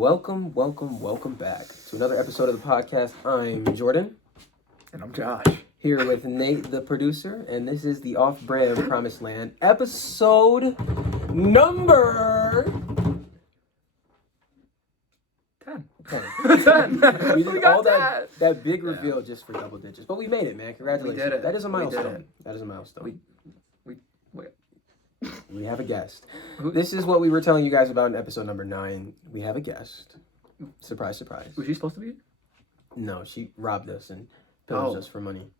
welcome back to another episode of the podcast. I'm Jordan. And I'm Josh. Here with Nate, the producer, and this is the Off-Brand Promised Land, episode number 10. 10. We did got all that big reveal just for double digits, but we made it, man. Congratulations. We did it. That is a milestone. We did it. That is a milestone. Wait. We have a guest. This is what we were telling you guys about in episode number 9. We have a guest. Surprise, surprise. Was she supposed to be? No, she robbed us and pillaged us for money.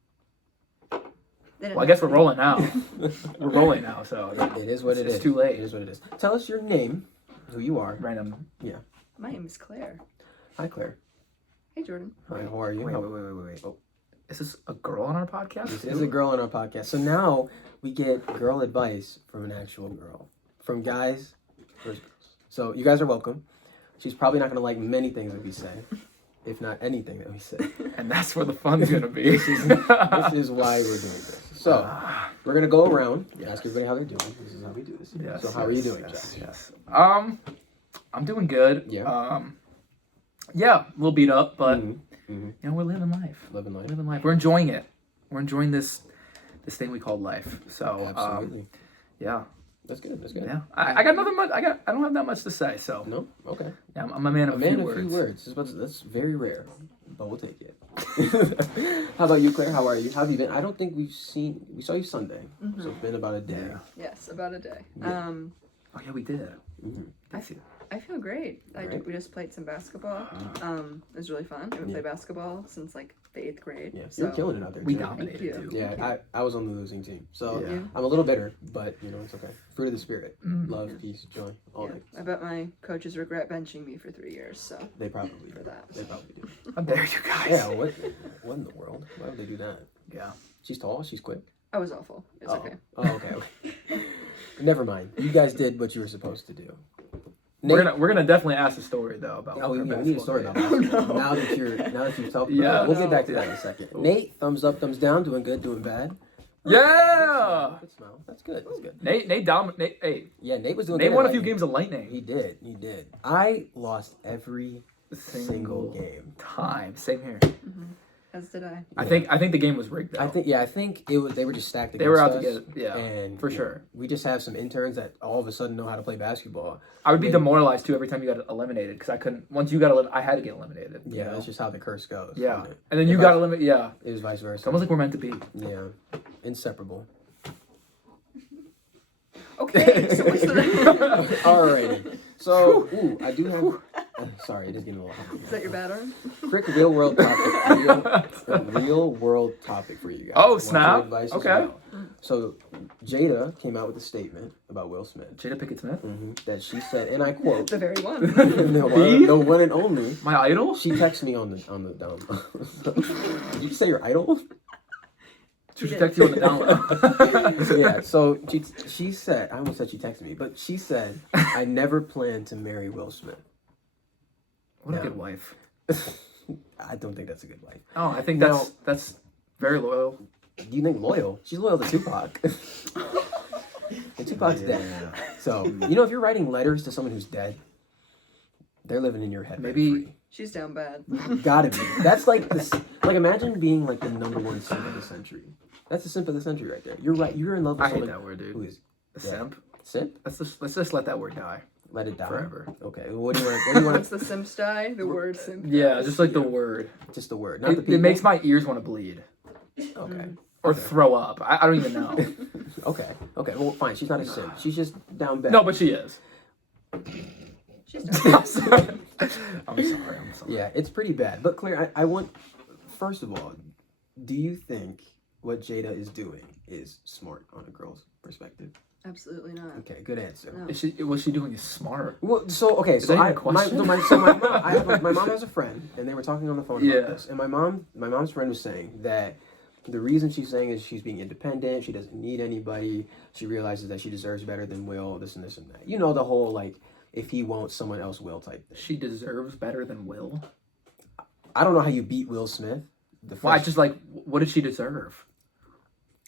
Well, I guess we're rolling now. We're rolling now, so it is what it is. It's too late. It is what it is. Tell us your name, who you are. Random. Yeah. My name is Claire. Hi, Claire. Hey, Jordan. Hi, how are you? Wait. Oh, is this a girl on our podcast? This is a girl on our podcast. So now we get girl advice from an actual girl. From guys versus girls. So you guys are welcome. She's probably not going to like many things that we say. If not anything that we say. And that's where the fun's going to be. This is why we're doing this. So, we're going to go around and ask everybody how they're doing. This is how we do this. Yes, so, how are you doing, Josh? Yes. I'm doing good. Yeah. Yeah, a little beat up, but, you know, we're living life. Living life. Living life. We're enjoying it. We're enjoying this thing we call life. So, Absolutely. Yeah. That's good. That's good. Yeah. I got nothing much. I don't have that much to say, so. No? Okay. Yeah, I'm a man of a few words. That's very rare, but we'll take it. How about you, Claire? How are you? How have you been? I don't think we saw you Sunday, so it's been about a day. Yeah. Yes, about a day. Yeah. Oh yeah, we did. I feel great. Right. We just played some basketball. It was really fun. I haven't played basketball since like the 8th grade. Yeah, so you're killing it out there. We too. dominated Thank you. too. Yeah, I was on the losing team, so Yeah. I'm a little bitter, but you know it's okay. Fruit of the spirit, love, peace, joy, all that. I bet my coaches regret benching me for 3 years. So They probably for do. that. They probably do. How dare you guys? Yeah, what in the world? Why would they do that? Yeah. She's tall. She's quick. I was awful. It's okay. Oh, okay. Never mind. You guys did what you were supposed to do. We're gonna definitely ask a story though about. Oh, her yeah, we need a story basketball about game. basketball. Now that you've talked about Yeah. it, we'll get back to that in a second. Nate, thumbs up, thumbs down, doing good, doing bad. Yeah. Good smell. That's good. That's good. Nate, hey. Yeah, Nate was doing Nate good. won at a few Lightning. games of Lightning. He did. I lost every single game. Time. Same here. As did I. I think the game was rigged though. I think it was. They were just stacked against they were out us, to get it. Yeah. and for you sure. know, we just have some interns that all of a sudden know how to play basketball. I would be demoralized too every time you got eliminated because I couldn't. Once you got eliminated, I had to get eliminated. Yeah, that's just how the curse goes. Yeah. Isn't it? And then you got eliminated. Yeah. It was vice It's versa. almost like we're meant to be. Yeah, inseparable. Okay. So what's the Alrighty. So, I do have. Sorry, it is getting a little hot. Is that your bad arm? Quick real world topic. Real world topic for you guys. Oh, I want snap. your advice as Okay. well. So, Jada came out with a statement about Will Smith. Jada Pinkett Smith. That she said, and I quote, The very one. the one and only. My idol. She texted me on the down. Did you say your idol? She should text you on the download. So, yeah. So she said, I almost said she texted me, but she said, I never planned to marry Will Smith. What a No. good wife. I don't think that's a good wife. Oh, I think Now- that's very loyal. Do you think loyal? She's loyal to Tupac. And Tupac's dead. So, you know, if you're writing letters to someone who's dead, they're living in your head. Maybe- She's down bad. Gotta be. That's like this. Like, imagine being like the #1 simp of the century. That's the simp of the century right there. You're right. You're in love with I hate someone that word, dude. who is The dead. simp. Simp? Let's just let that word die. Let it die Forever. Okay. Well, what do you want? Once the simps die, the word simp. Yeah, dies. just like the word. Just the word, not the It people. makes my ears want to bleed Okay. or throw up. I don't even know. Okay. Well, fine. She's not a simp. She's just down bad. No, but she is. She's down bad. I'm sorry. Yeah, it's pretty bad. But Claire, I want. First of all, do you think what Jada is doing is smart on a girl's perspective? Absolutely not. Okay, good answer. No. What she doing is smart. Well, so okay, Is so that my even a mom, my mom has a friend, and they were talking on the phone Yeah. about this, and my mom's friend was saying that the reason she's saying is she's being independent, she doesn't need anybody, she realizes that she deserves better than Will, this and that. You know, the whole like, if he won't, someone else will type thing. She deserves better than Will. I don't know how you beat Will Smith. Why? Just like, what did she deserve?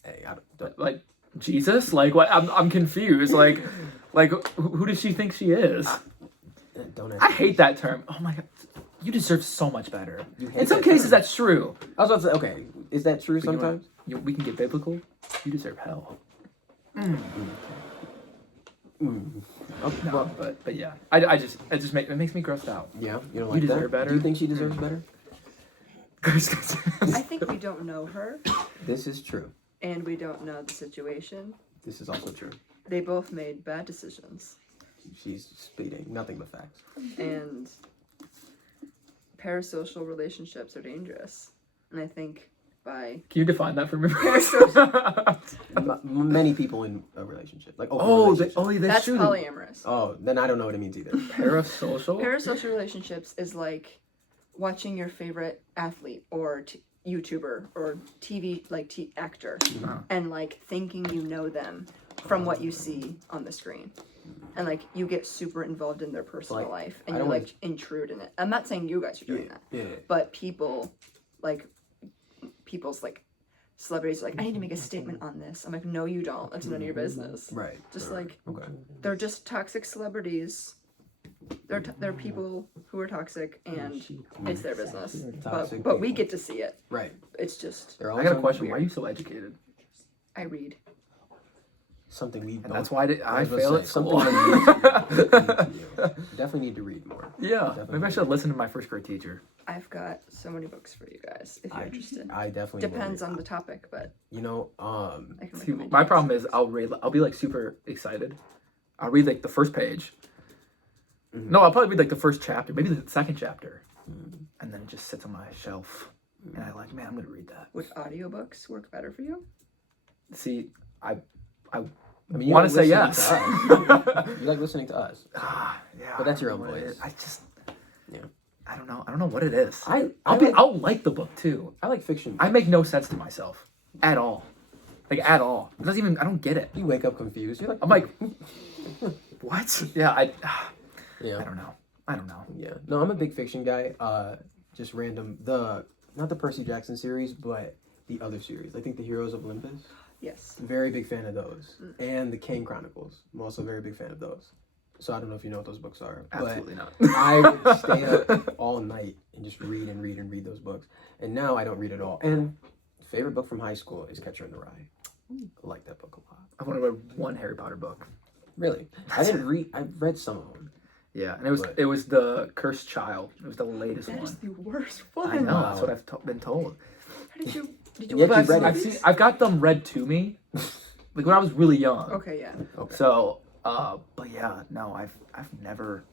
Hey, I don't. Like Jesus? Like what? I'm confused. Like who does she think she is? Don't ask I me. hate that term. Oh my god, you deserve so much better. You hate In some that cases, term. that's true. I was about to say, okay, is that true But you know what? sometimes? We can get biblical. You deserve hell. Okay, No, well, but yeah, it makes me grossed out. yeah, you don't You like deserve that? better. Do you think she deserves better? I think we don't know her, This is true. and we don't know the situation. This is also true. They both made bad decisions, She's speeding. Nothing but facts. and parasocial relationships are dangerous. And I think by Can you define that for me? Many people in a relationship, like That's that's true. polyamorous. Oh, then I don't know what it means either. Parasocial. Parasocial relationships is like watching your favorite athlete or YouTuber or TV actor, and like thinking you know them from what you see on the screen, and like you get super involved in their personal Like, life, and I you don't like intrude in it. I'm not saying you guys are doing that, Yeah. but people's like celebrities are like, I need to make a statement on this. I'm like, no, you don't. That's none of your business. Right. Just right. like Okay. they're just toxic celebrities. They're people who are toxic, and it's their business. Toxic But we people. get to see it. Right. It's just They're I always got a on question. weird. Why are you so educated? I read. Something we And both. that's why I was fail gonna at say, school. something I need to do. Definitely need to read more. Yeah, Definitely maybe I need should listen to my first grade teacher. I've got so many books for you guys if you're interested. I definitely will Depends read. on the topic, but You know, I can See, recommend my you problem books. is I'll be like super excited. I'll read like the first page. Mhm. No, I'll probably read like the first chapter, maybe the second chapter, and then it just sits on my shelf, and I like, man, I'm gonna read that. Would audiobooks work better for you? See, I mean, you want to like say listening yes. to us. You like listening to us. Yeah, But that's your I own don't know what it voice. is. I just, Yeah. I don't know. I don't know what it is. I I'll like the book too. like fiction. I make no sense to myself at all, like at all. It doesn't even. I don't get it. You wake up confused. You're like, I'm like, what? Yeah, I yeah, don't know. I don't know. yeah. No, I'm a big fiction guy. Just random. Not the Percy Jackson series, but the other series. I think the Heroes of Olympus. Yes. Very big fan of those, and the Kane Chronicles. I'm also a very big fan of those. So I don't know if you know what those books are, Absolutely not. but I would stay up all night and just read and read and read those books. And now I don't read at all. And favorite book from high school is Catcher in the Rye. I like that book a lot. I've only read one Harry Potter book. Really, I didn't read. I read some of them. Yeah, and But- it was the Cursed Child. It was the latest That is one. the worst one. I know. Wow. That's what I've been told. How did you Yeah, watch you read the it. movies? I've got them read to me, like when I was really young. Okay, yeah. Okay. So, but yeah, no, I've never,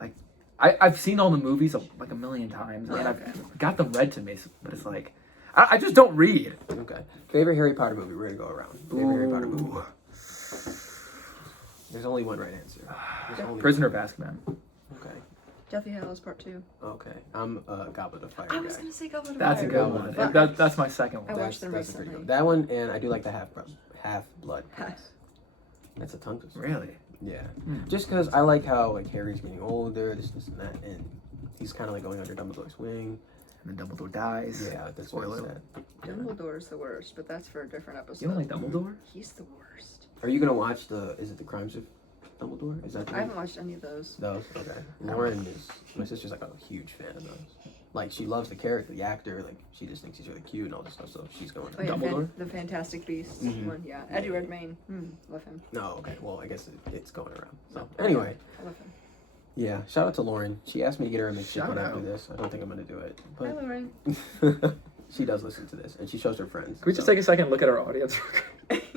like, I've seen all the movies like a million times, and Okay. I've got them read to me, but it's like, I just don't read. Okay. Favorite Harry Potter movie? We're gonna go around. Favorite Harry Potter movie. Ooh. There's only one right answer. There's only Prisoner of one. Azkaban. Okay. Deathly Hallows Part 2. Okay. I'm a Goblet of Fire I guy. was gonna say Goblet of That's a Fire. good one. one. But That's my second I one. watched them That's a pretty recently. good. That one, and I do like the Half Blood. Ha. That's a tongue twister. Really? Yeah. Hmm. Just because I like how like Harry's getting older, this and that, and he's kind of like going under Dumbledore's wing. And then Dumbledore dies. Yeah, that's what I Spoiler. said. Dumbledore's the worst, but that's for a different episode. You don't like Dumbledore? He's the worst. Are you gonna watch Is it the Crimes of Dumbledore? Is that the I haven't watched any of those. those? Okay. Lauren is my sister's like a huge fan of those. Like she loves the character, the actor. Like she just thinks he's really cute and all this stuff. So she's going. Oh, yeah, Dumbledore? the Fantastic Beasts Mhm. one, yeah. Eddie Redmayne, love him. No, okay. Well, I guess it's going around. So anyway, I love him. yeah. Shout out to Lauren. She asked me to get her a Shout McChicken after out. this. I don't think I'm gonna do it, Hi, but Lauren. she does listen to this and she shows her friends. Can we just so- take a second and look at our audience?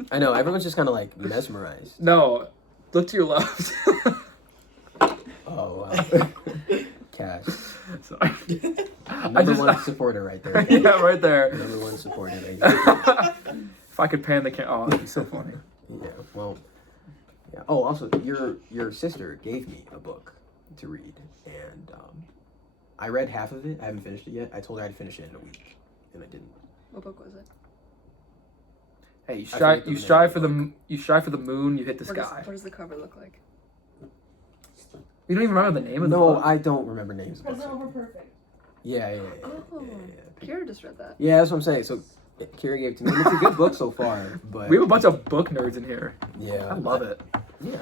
I know everyone's just kind of like mesmerized. No, look to your left. Oh wow. Cash. Sorry. Number just- one supporter right there. Yeah, right there. Number one supporter right there. If I could pan the camera, oh, that'd be so funny. Yeah. Well. Yeah. Oh, also, your sister gave me a book to read, and I read half of it. I haven't finished it yet. I told her I'd finish it in a week, and I didn't. What book was it? Hey, you forget strive. the You name strive of for the the. You strive for the moon. You hit the What sky. does the cover look like? You don't even remember the name of the No, book. I don't remember names. Of Present books. over perfect. Yeah. Oh, Kira just read that. Yeah, that's what I'm saying. So, Kira gave it to me. It's a good book so far, but We have a bunch of book nerds in here. yeah, I love it. Yeah,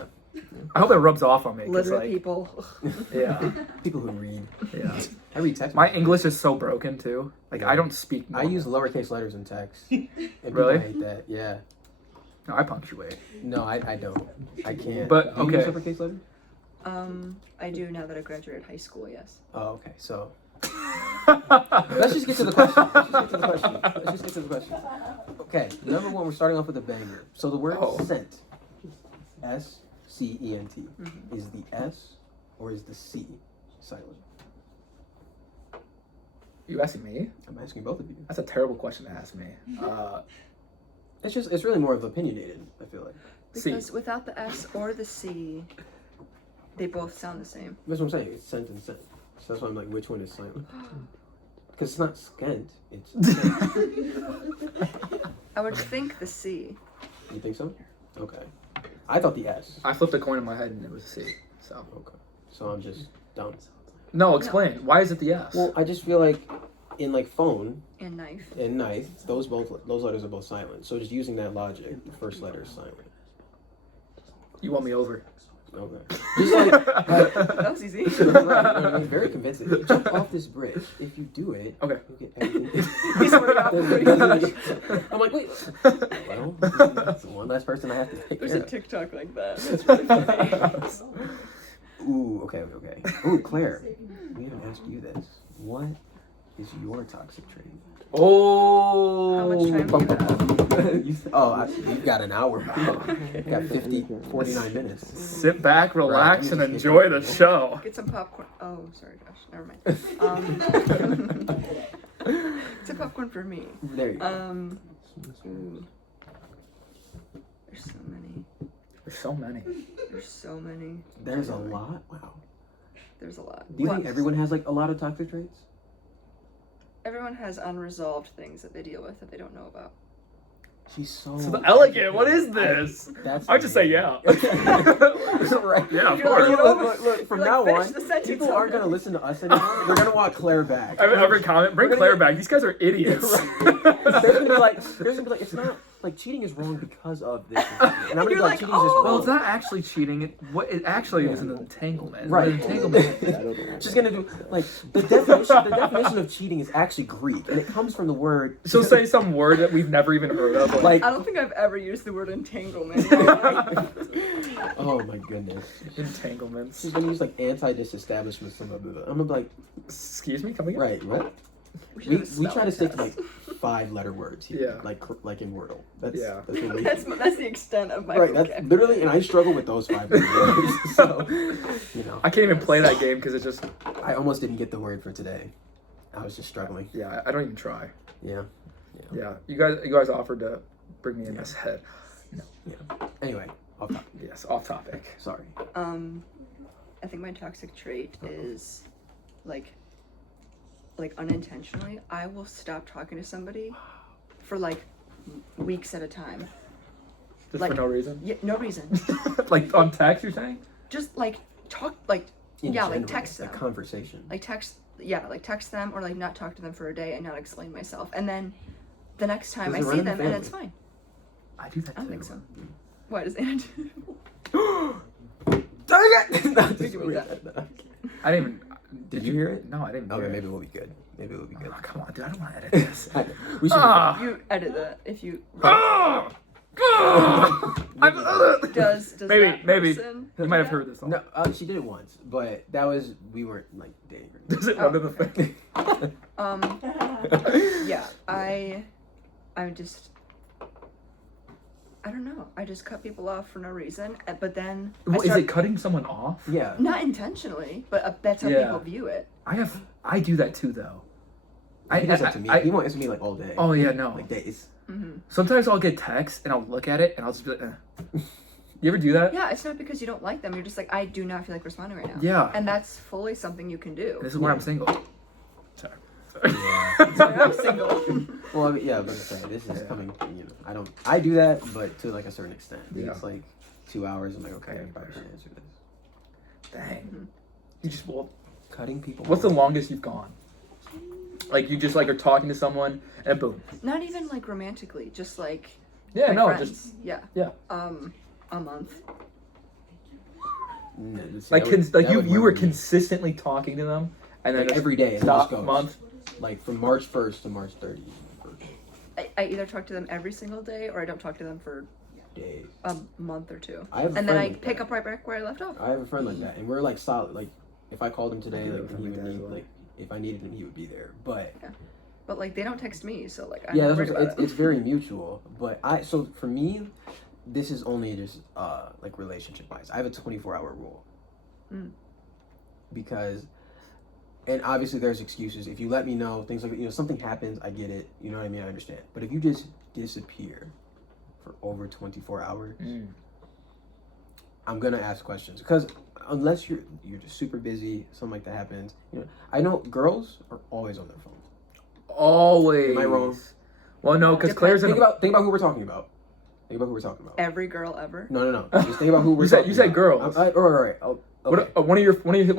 I hope it rubs off on me. 'Cause, Literate like, people. yeah, People who read. yeah. I read text. My English is so broken too. Like Yeah. I don't speak. I normal. use lowercase letters in text. And Really? People hate that. Yeah. No, I punctuate. No, I don't. I can't. But, Do you use okay. uppercase letters? I do now that I graduated high school. Yes. Oh, okay. So let's just get to the question. Let's just get to the question. Okay, number one, we're starting off with a banger. So the word Oh. scent, S-C-E-N-T, is the S or is the C silent? You asking me? I'm asking both of you. That's a terrible question to ask me. It's really more of opinionated, I feel like. Because C. without the S or the C, they both sound the same. That's what I'm saying. It's scent and scent. So that's why I'm like, which one is silent? Because it's not scent, it's scent. I would think the C. You think so? Okay. I thought the S. I flipped a coin in my head and it was a C. So Okay. So I'm just dumb. no, explain. Why is it the S? Well, I just feel like in like phone And knife. and knife, those letters are both silent. So just using that logic, the first letter is silent. You won me over. Okay. Just like That was easy. right, you know what I mean? Very convincing. You jump off this bridge. If you do it, Okay. you get everything. He's already off the bridge. I'm like, wait. Well, that's one less person I have to take There's care a of. TikTok like that. It's really funny. Ooh, okay. Ooh, Claire, we haven't asked you this. What is your toxic trait? Oh. How much time do you have? You've got an hour. You've got 49 minutes. Sit back, relax, Right. and enjoy the show. Get some popcorn. Oh, sorry, Josh. Never mind. Some popcorn for me. There you go. Ooh. There's so many. There's so many. There's so many. There's a lot. Wow. There's a lot. Do you think Well, everyone has like a lot of toxic traits? everyone has unresolved things that they deal with that they don't know about? She's so. So elegant. What is this? That's. I just say yeah. right. Yeah, of You're like, course. Look, from You're now like, on, finish the sentence people aren't already. gonna listen to us anymore. They're gonna want Claire back. Every comment, bring We're Claire gonna- back. These guys are idiots. There's gonna be like, it's not like cheating is wrong because of this. And I'm gonna be You're like, like, cheating is just oh. Well, wrong. it's not actually cheating. It actually is an entanglement. Right. An entanglement. She's gonna do like the definition of cheating is actually Greek, and it comes from the word. So say some word that we've never even heard of. Like, I don't think I've ever used the word entanglement. oh my goodness, entanglements. she's gonna use like anti-disestablishment. I'm gonna be like, Excuse me, come again? right, what? should We have a we try to spelling stick to like test. 5-letter words here, Yeah. like in Wordle. That's Yeah. that's what we. That's the extent of my Right, that's vocabulary. literally, and I struggle with those 5 words. So, you know, I can't even play that game because it's just I almost didn't get the word for today. I was just struggling. yeah. I don't even try. Yeah. Yeah, you guys offered to bring me in this head. Anyway, off topic. Yes, off topic. Sorry. I think my toxic trait is like unintentionally, I will stop talking to somebody for like weeks at a time. Just Like- for no reason. Yeah, no reason. Like on text, you're saying? Just like talk, like In yeah, general, like text them, a conversation. like text them, or like not talk to them for a day and not explain myself, and then the next time Does it I run see in the them and it's family? fine. I do that I don't too. think so. Why does Anna do? Dang it! No, just- Did you read that? I didn't even. Did you hear it? No, I didn't. Okay, hear maybe it. we'll be good. Maybe we'll be good. Oh, come on, dude. I don't want to edit this. We should. You edit that if you Ah! does Maybe, that maybe. person You do might have that? heard this. Song. No, she did it once, but that was we weren't like dating. Does it run to the thing? Yeah, I'm just, I don't know. I just cut people off for no reason, but then I Is start, it cutting someone off? Yeah. not intentionally, but that's how Yeah. people view it. I do that too, though. He does that to me. He won't answer me like all day. Oh yeah, no. Like days. Sometimes I'll get texts and I'll look at it and I'll just be like, You ever do that? Yeah, it's not because you don't like them. You're just like, I do not feel like responding right now. Yeah. And that's fully something you can do. This is why I'm single. Sorry. Yeah. I'm single. Well, I mean, yeah, but this is coming. You know, I do that, but to like a certain extent. Yeah. It's like 2 hours. I'm like, okay, I Dang. probably should answer this. Dang. You just Cutting people. What's the off. longest you've gone? Like you just like are talking to someone and boom. Not even like romantically, just like Yeah, like no, friends. just yeah. yeah. A month. See, that would- that would you were work for me. consistently talking to them, and then Like, just every day, and it stop just goes. month. Like from March 1st to March 30th. I either talk to them every single day or I don't talk to them for Days. a month or two. I have a And then friend I like pick that. up right back where I left off. I have a friend like that, and we're like solid. Like, if I called him today, Yeah, like he friend like would that as need, well. like if I needed him, he would be there. But But like they don't text me, so like I'm yeah, not that's worried what, about it's very mutual. But so for me, this is only just like relationship wise. I have a 24-hour rule because, and obviously there's excuses. If you let me know things like something happens, I get it. You know what I mean? I understand. But if you just disappear for over 24 hours. I'm gonna ask questions because unless you're just super busy, something like that happens. I know girls are always on their phone. Always. Am I wrong? Well, no, because Claire's Think about who we're talking about. Think about who we're talking about. every girl ever. No. Just think about who we're You said- talking you said about. girls. All right. Oh, okay. One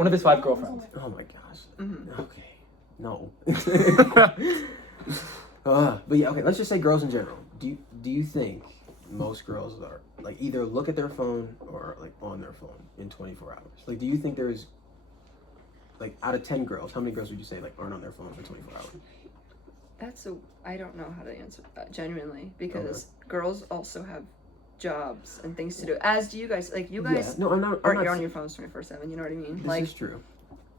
of his 5 girlfriends. Oh my gosh. Mm-hmm. Okay. No. But yeah, okay. Let's just say girls in general. Do you think most girls are like either look at their phone or like on their phone in 24 hours? Like, do you think there's like out of 10 girls, how many girls would you say like aren't on their phone for 24 hours? I don't know how to answer that genuinely because girls also have jobs and things to do. As do you guys. Like you guys No, I'm not. aren't on your phones 24/7. You know what I mean? This is true.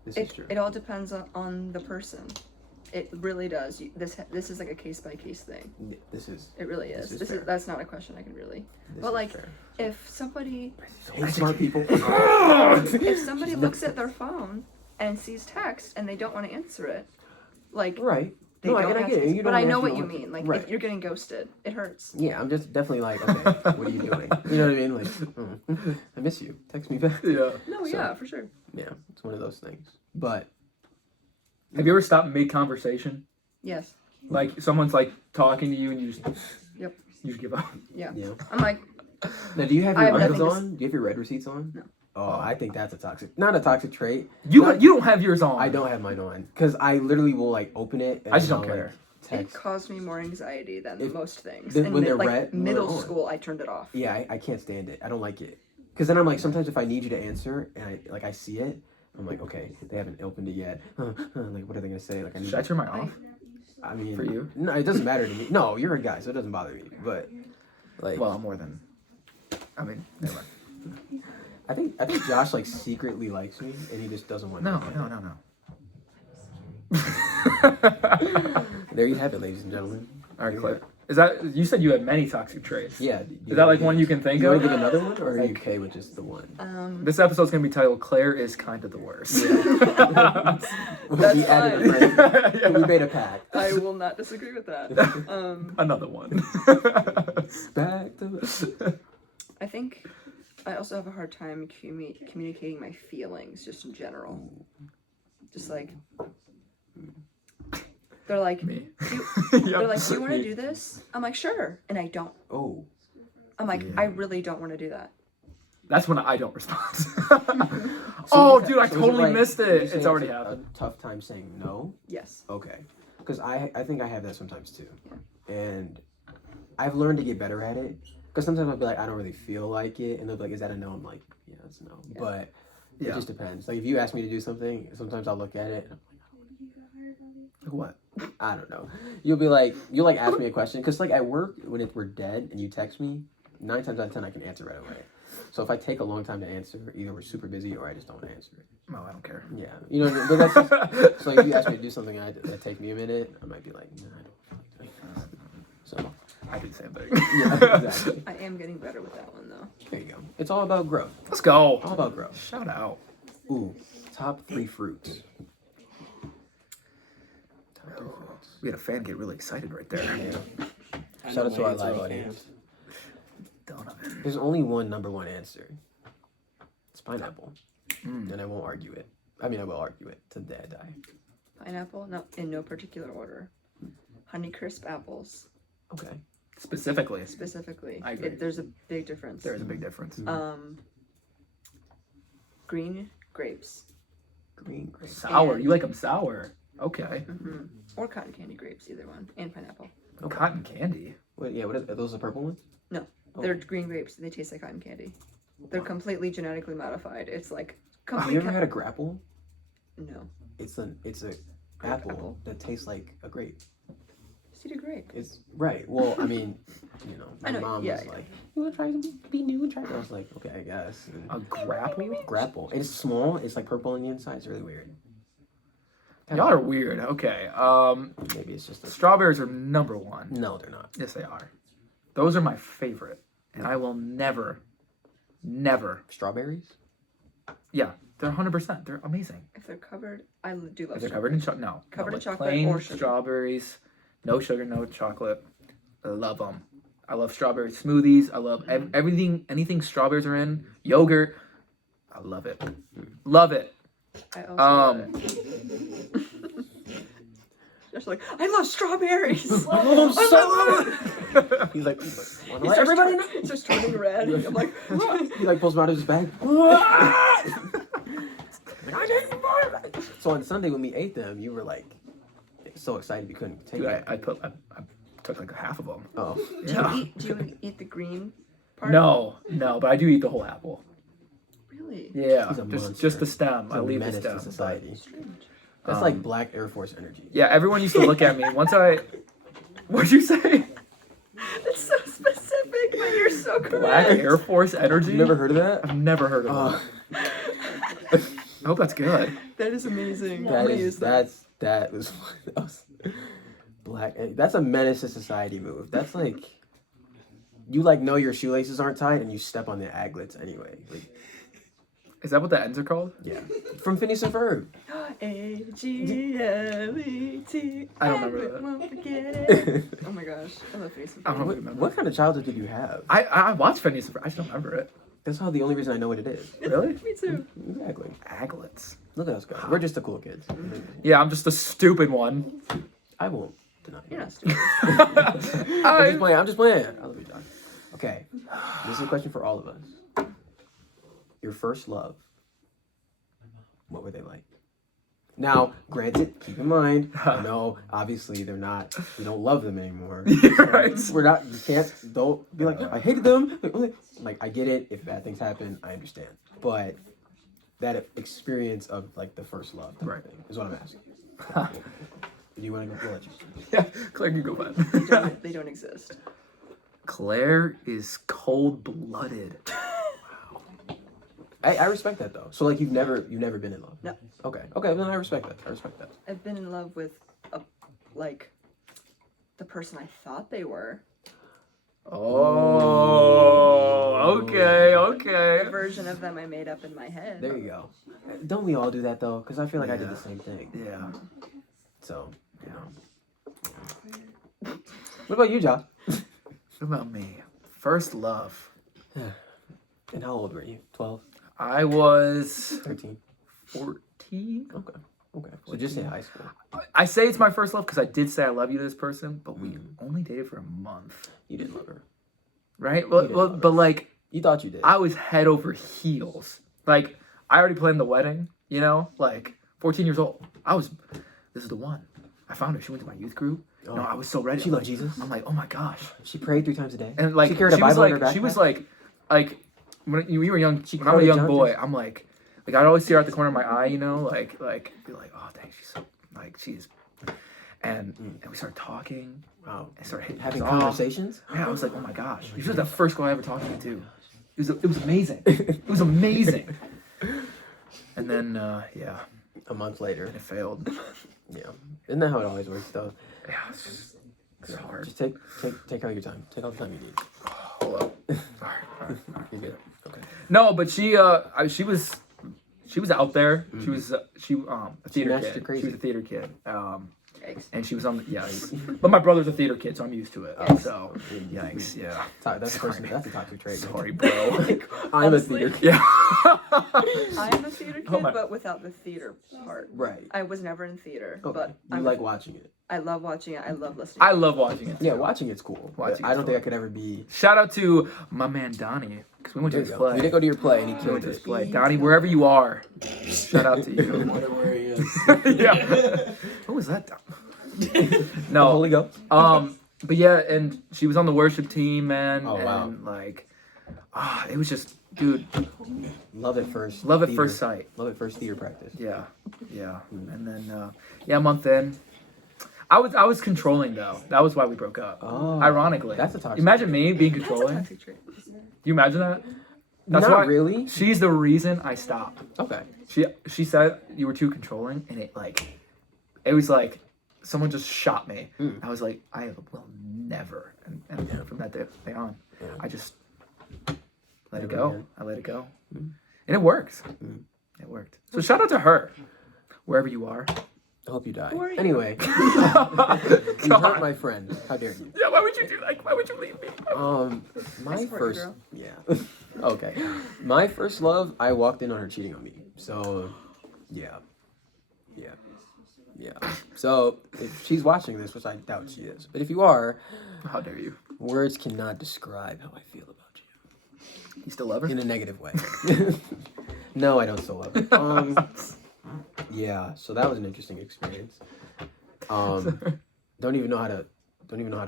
This is true. It all depends on the person. It really does. This is like a case by case thing. This is. It really is. This is fair. That's not a question I can really. This But is like, fair. if somebody Hey, smart people. if somebody looks at their phone and sees text and they don't want to answer it, like Right. they No, don't I have get it. to. You But don't I know actually what you want to- mean. Like right. if you're getting ghosted, it hurts. Yeah, I'm just definitely like, okay, what are you doing? You know what I mean? Like, I miss you. Text me back. Yeah. No, So- yeah, for sure. Yeah, it's one of those things. But Have you ever stopped mid-conversation? Yes. Like, someone's, like, talking to you and you just... Yep. You just give up. Yeah. yeah. I'm like, Now, do you have I your have records nothing to on? Do you have your red receipts on? No. Oh, I think that's not a toxic trait. You Not- don't have yours on. I don't have mine on because I literally will like open it. And I just don't I'll, care. Like, it text. caused me more anxiety than If- most things. then when they're like red- when middle they're on. school, I turned it off. Yeah, I can't stand it. I don't like it because then I'm like sometimes if I need you to answer and I see it, I'm like okay they haven't opened it yet. Like what are they gonna say? Like I need. Should I turn mine off? I mean, For you? No, it doesn't matter to me. No, you're a guy, so it doesn't bother me. But like, Well, more than... I mean, never mind. I think Josh like secretly likes me, and he just doesn't want. No. There you have it, ladies and gentlemen. All right, Claire. Is that... You said you had many toxic traits. Yeah. Is that like one you can think You want of? to give another one, or are you okay with just the one? This episode's going to be titled Claire is kind of the worst. That's We added a fine. friend. We made a pact. I will not disagree with that. Another one. Back to I think I also have a hard time communicating my feelings just in general. Just like they're like, Me. they're like, do you want to do this? I'm like, sure, and I don't. Oh. I'm like, I really don't want to do that. That's when I don't respond. So Oh, you- dude, I so is totally like- missed would you it. say It's already a happened. tough time saying no. Yes. Okay. Because I think I have that sometimes too, and I've learned to get better at it. Because sometimes I'll be like, I don't really feel like it, and they'll be like, is that a no? I'm like, yeah, it's a no. Yeah. But it Yeah. just depends. Like if you ask me to do something, sometimes I'll look at it and I'm like, what? I don't know. You'll like ask me a question because like at work when we're dead and you text me, 9 times out of 10 I can answer right away. So if I take a long time to answer, either we're super busy or I just don't answer it. No, I don't care. Yeah, you know. But that's just, so if you ask me to do something that take me a minute, I might be like, nah, I don't feel like doing that. So I do the same thing. yeah, exactly. I am getting better with that one though. There you go. It's all about growth. Let's go. All about growth. Shout out. Ooh, top 3 fruits. Top 3 fruits. We had a fan get really excited right there. Yeah. Shout out to our live audience. Donovan. There's only one number one answer. It's pineapple. And I won't argue it. I mean, I will argue it to the day I die. Pineapple, no, in no particular order. Honeycrisp apples, Okay. Specifically. specifically. I agree. There's a big difference. There is a big difference. Green grapes, Green grape. Sour. and- You like them sour. Okay. or cotton candy grapes, either one, and pineapple. Cotton candy. What? Yeah. What is? Are those the purple ones? No, Oh. they're green grapes. They taste like cotton candy. They're completely genetically modified. It's like Have complete. you ever had a grapple? No. It's a Grape apple, apple? that tastes like a grape. Seed a grape. It's right. Well, I mean, I my know, mom yeah, was yeah. like, "You want to try something? Be new and try." It. I was like, "Okay, I guess." And A grapple? grapple. It's small. It's like purple on the inside. It's really weird. Y'all are weird. Okay. Maybe it's just a Strawberries are number one. No, they're not. Yes, they are. Those are my favorite, and I will never. Strawberries? Yeah, they're 100%. They're amazing. If they're covered, I do love. If they're covered in chocolate, no. Covered in like chocolate plain or sugar. strawberries, no sugar, no chocolate. I love them. I love strawberry smoothies. I love everything, anything strawberries are in. Yogurt. I love it. Love it. I also love it. Just like I love strawberries. I love them so. He's like, He let everybody know. It's just turning red. I'm like, He like pulls him out of his bag. So on Sunday when we ate them, you were like so excited you couldn't take Dude, it. I took like half of them. Oh, do you eat the green part? No, but I do eat the whole apple. Really? Yeah, He's a just monster. the stem. He's I a leave the menace stem. to society. Strange. That's like Black Air Force energy. Yeah, everyone used to look at me. What'd you say? That's so specific, but you're so correct. Black Air Force energy? You never heard of that? I've never heard of that. I hope that's good. That is amazing. That was Black. That's a menace to society move. That's like you like know your shoelaces aren't tied and you step on the aglets anyway. Like, Is that what the ends are called? yeah, from Phineas and Ferb. A-G-L-E-T. I don't remember that. Won't forget it. Oh my gosh, I love Phineas and I don't Ferb. remember. What kind of childhood did you have? I watched Phineas and Ferb. I just don't remember it. That's how the only reason I know what it is. Really? Me too. Exactly. Aglets. Look at us go. We're just the cool kids. Yeah, I'm just the stupid one. I won't deny You're it. not stupid. I'm just playing. I love you, John. Okay, this is a question for all of us. Your first love. What were they like? Now, granted, keep in mind, I know, obviously, they're not, we don't love them anymore. You're right. We're not, don't be like, I hated them. Like, I get it. If bad things happen, I understand. But that experience of, like, the first love type thing is what I'm asking you. Do you want to go? We'll let you. Yeah, Claire, you go back. They don't exist. Claire is cold-blooded. I respect that, though. So, like, you've never been in love? No. Okay, then I respect that. I've been in love with the person I thought they were. Oh, okay. The version of them I made up in my head. There you go. Don't we all do that, though? Because I feel like I did the same thing. Yeah. So, you know. What about you, Josh? What about me? First love. And how old were you? 12? I was 13? 14. Okay. So just say high school. I say it's my first love because I did say I love you to this person, but we only dated for a month. You didn't love her. Right? But like, You thought you did. I was head over heels. Like, I already planned the wedding, you know? Like, 14 years old. This is the one. I found her. She went to my youth group. Oh. No, I was so ready. She loved Jesus? I'm like, oh my gosh. She prayed 3 times a day. And like, she carried a Bible in her backpack. She was like, when you were young, when I was a quoted young John boy, Jesus. I'm like I'd always see her at the corner of my eye, you know, like be like, oh dang, she's so she's, and we started talking. Wow. And started hitting Having things off. conversations? Yeah, I was like, oh my gosh, she was the first girl I ever talked to too. It was amazing. It was amazing. And then yeah, A month later. it failed. Yeah. Isn't that how it always works, though? Yeah, it's hard. Just take all your time. Take all the time you need. Hold up. All right. You're good. Okay. No, but she was out there. She was a theater matched kid. you crazy. She was a theater kid. Yikes. And she was on but my brother's a theater kid, so I'm used to it. Yikes. So yikes, yeah. That's a toxic trait. man. Sorry, bro. I'm a Honestly. theater kid. Yeah. I'm a theater kid, Oh my- but without the theater part. Right. I was never in theater, Okay. but You like watching it. I love watching it. I love listening. I love watching it. Yeah, too. watching it's cool. Watching I it's don't think I fun. could ever be. Shout out to my man Donnie, because we went to There his you go. We play. didn't go to your play and he We killed went to his it. play. Donnie, wherever you are, shout out to you. Where he is. Yeah. Who was that? The No. Holy Ghost. But yeah, and she was on the worship team, man. Oh, wow. And like, it was just dude, Love at first. love at theater. first sight. Love at first theater practice. Yeah, and then a month in, I was controlling though. That was why we broke up. Oh, Ironically, that's a toxic. Imagine me being That's a controlling. toxic trait. Do you imagine that? That's Not why really. she's the reason I stopped. Okay. She said you were too controlling, and it was like someone just shot me. I was like, I will never. And from that day on, I just let it go. I let it go, and it worked. It worked. So shout out to her, wherever you are. I hope you die. Who are you? Anyway, you hurt my friend. How dare you? Yeah, why would you do that? Why would you leave me? My support you, first, girl. yeah, okay. My first love, I walked in on her cheating on me. So, yeah. So if she's watching this, which I doubt she is, but if you are, How dare you? words cannot describe how I feel about you You still love her? in a negative way. No, I don't still love her. Yeah. So that was an interesting experience. Don't even know how to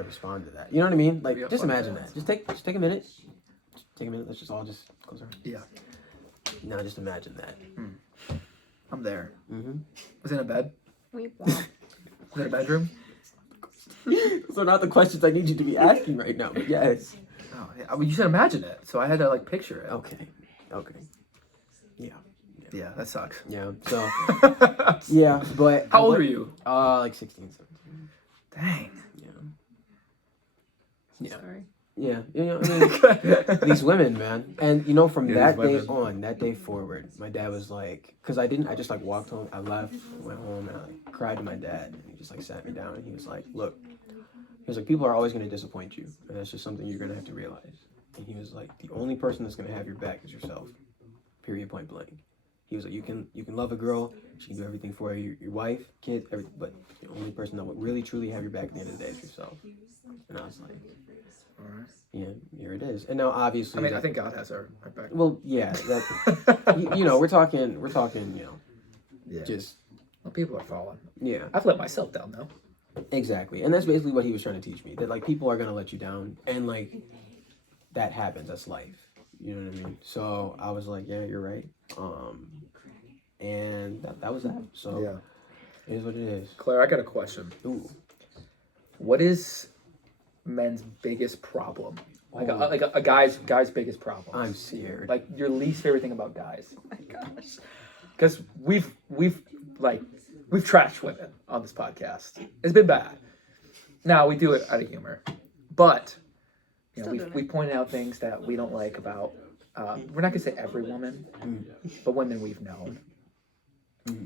respond to that. You know what I mean? Like, Yeah, just fuck imagine that. that. Just take a minute. Take a minute. Let's just all just close our eyes. Yeah, Now, just imagine that. I'm there. Mm-hmm. Was it in a bed? We wow. Was it in a bedroom? So not the questions I need you to be asking right now, but yes. Oh, yeah. Well, you said imagine it, so I had to picture it. Okay. Yeah. Yeah, that sucks. Yeah. So yeah, but How old are you? Like 16, 17. Dang. Yeah. Sorry. Yeah. You know, I mean, these women, man. And you know, from Yeah, that these day women. on, that day forward, my dad was like, because I just walked home. I left, went home, and I cried to my dad. And he just sat me down, and he was like, look, people are always going to disappoint you, and that's just something you're going to have to realize. And he was like, the only person that's going to have your back is yourself. Period, point blank. He was like, you can love a girl, she can do everything for you, your wife, kids, everything, but the only person that would really truly have your back at the end of the day is yourself. And I was like, Alright. yeah, here it is. And now obviously, I mean, I think God has our back. well, yeah, that you know, we're talking, you know, Yeah. just Well, people are falling. yeah, I've let myself down though. exactly. And that's basically what he was trying to teach me, that like people are gonna let you down, and like that happens. That's life. You know what I mean? So I was like, yeah, you're right. And that was that. So Yeah. it is what it is. Claire, I got a question. Ooh. What is men's biggest problem? Like a guy's biggest problem. I'm scared. Like your least favorite thing about guys. Oh my gosh. Because we've trashed women on this podcast. It's been bad. Now we do it out of humor, but you know Still doing we it. pointed out things that we don't like about. We're not gonna say every woman, but women we've known.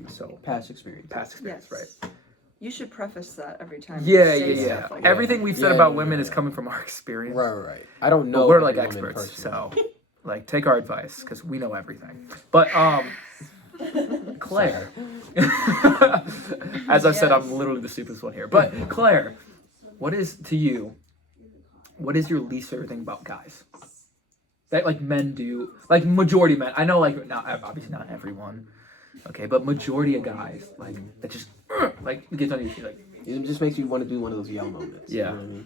So Past experience. past experience, Yes. right? You should preface that every time. Yeah, you say yeah, yeah. stuff like that. Everything we've said Yeah, about yeah, women yeah. is coming from our experience. Right. I don't know. But we're like every woman experts, personally. so like take our advice because we know everything. But Claire, as I said, Yes. I'm literally the stupidest one here. But Claire, what is your least favorite thing about guys? That like men do, like majority of men. I know like not obviously not everyone, okay, but majority of guys like that just like it gets on your feet like. It just makes you want to do one of those yell moments. Yeah. You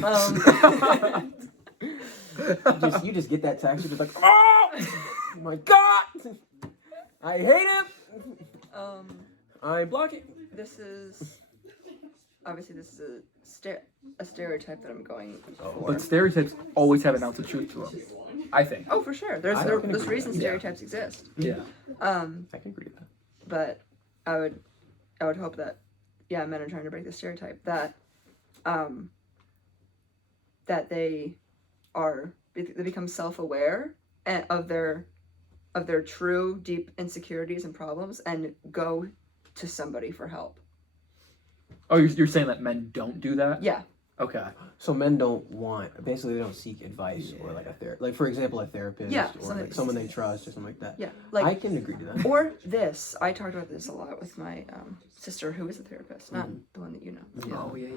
know what I mean? You just get that text. You're just like, oh my god, I hate him. I'm blocking. This is obviously a stereotype that I'm going for. But stereotypes always have an ounce of truth to them. I think. Oh, for sure. There's I can agree there's with reasons that. stereotypes exist. Yeah. I can agree with that. But I would hope that men are trying to break the stereotype that that they become self-aware of their true deep insecurities and problems and go to somebody for help. Oh, you're saying that men don't do that? Yeah. Okay. So men don't want, basically they don't seek advice or like like for example a therapist Yeah, or like someone they trust or something like that. Yeah. I Like can agree to that. or this. I talked about this a lot with my sister who is a therapist, not the one that you know. Oh yeah.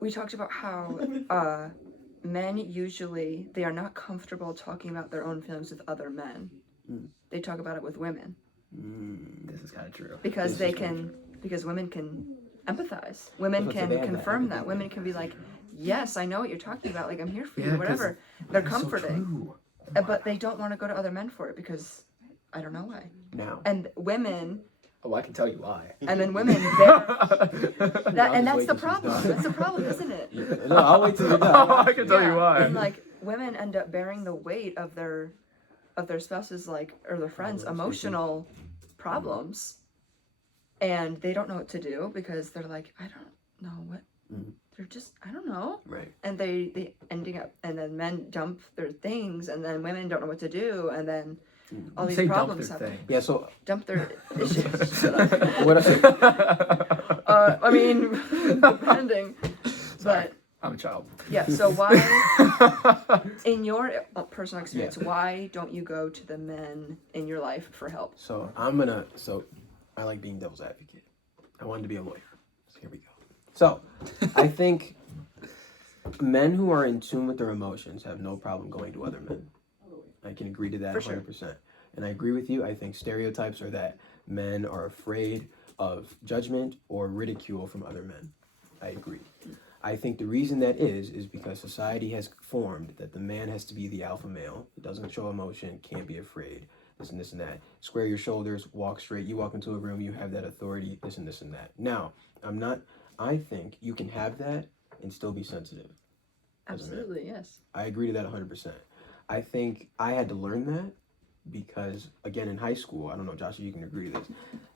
We talked about how men usually they are not comfortable talking about their own feelings with other men. They talk about it with women This is kind of true. because because women can empathize. Women That's what can they have that confirm that. empathy. Women can be like, yes, I know what you're talking about. Like, I'm here for Yeah, you, 'cause whatever. They're It's so comforting. true. But they don't want to go to other men for it because I don't know why. Now. And women, Oh, I can tell you why. and then women, and just that's wait the till she's problem. done. That's the problem, isn't it? No, I'll wait till you're done. I can tell you why. And like women end up bearing the weight of their spouse's like or their friends' emotional problems, and they don't know what to do because they're like, I don't know what. They're just, I don't know. Right. And they ending up, and then men dump their things, and then women don't know what to do, and then all these Say problems dump their happen. thing. Yeah, so Dump their issues. Shut up. what I I mean, depending. But I'm a child. yeah, so why, in your personal experience, why don't you go to the men in your life for help? So I like being devil's advocate. I wanted to be a lawyer. So here we go. So I think men who are in tune with their emotions have no problem going to other men. I can agree to that 100%. And I agree with you. I think stereotypes are that men are afraid of judgment or ridicule from other men. I agree. I think the reason that is because society has formed that the man has to be the alpha male, doesn't show emotion, can't be afraid, this and this and that. Square your shoulders, walk straight. You walk into a room, you have that authority, this and this and that. Now, I think you can have that and still be sensitive. Absolutely, yes. I agree to that 100%. I think I had to learn that because, again, in high school, I don't know, Josh, you can agree to this.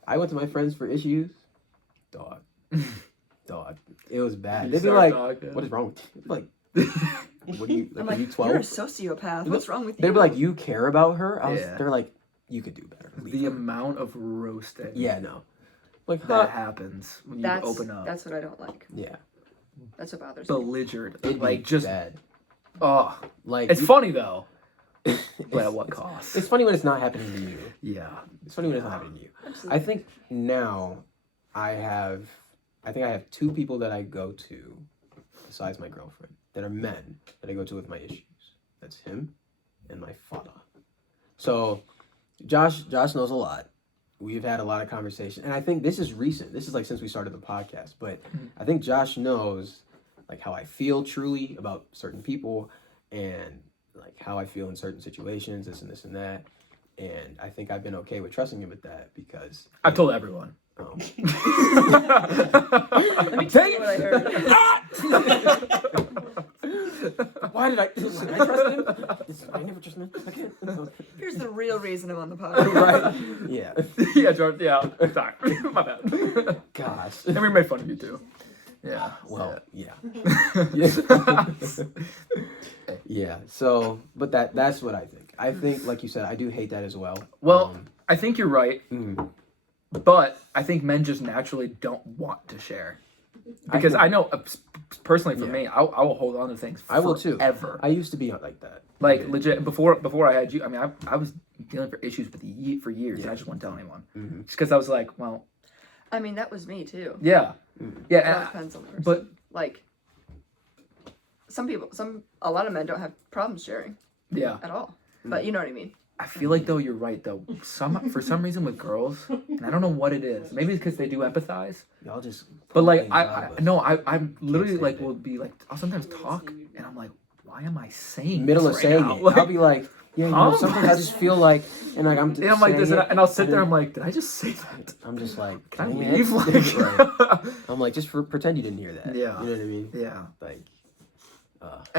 I went to my friends for issues. Dog. It was bad. They'd be like, what is wrong with you? Like, what are you, like, I'm are like, you 12? you're a sociopath. What's wrong with you? They'd be like, you care about her? They're like, you could do better. The amount of roasting. Yeah, no. Like, that happens when you That's, open up. that's what I don't like. Yeah. That's what bothers me. Belligered. It'd Like, be just, bad. oh. Like, It's funny, though. But at what cost? It's funny when it's not happening to you. Yeah. It's funny when it's not happening to you. Absolutely. I think now I have 2 people that I go to, besides my girlfriend, that are men that I go to with my issues. That's him and my father. So Josh knows a lot. We've had a lot of conversation. And I think this is recent. This is like since we started the podcast. But I think Josh knows like how I feel truly about certain people and like how I feel in certain situations, this and that. And I think I've been okay with trusting him with that because I've told everyone. Let me tell you what I heard. Why did I trust him? I never trust him again. Here's the real reason I'm on the podcast. Right? Yeah. Yeah, George. Yeah. Sorry. My bad. Gosh. And we made fun of you, too. Yeah. Well, yeah. Yeah. So, but that's what I think. I think, like you said, I do hate that as well. Well, I think you're right. But I think men just naturally don't want to share. Because I know, personally for me, I will hold on to things forever. I will too. I used to be like that. Like, legit, before I had you, I mean, I was dealing for issues for years, and I just wouldn't tell anyone. Just because I was like, well... I mean, that was me, too. Yeah. Yeah. That depends on the person. But... Like, a lot of men don't have problems sharing. Yeah. At all. But you know what I mean. I feel like, though, you're right, though. For some reason with girls, and I don't know what it is. Maybe it's because they do empathize. Y'all just... But, like, I'm literally, like, will be, like, I'll sometimes talk, and I'm like, why am I saying Middle this of saying now? it. Like, I'll be like, yeah, you know, sometimes I just feel like, and like, I'm like this, and I'll sit there, I'm like, did I just say that? I'm just like, can I leave? Right. I'm like, just pretend you didn't hear that. Yeah. You know what I mean? Yeah. Like,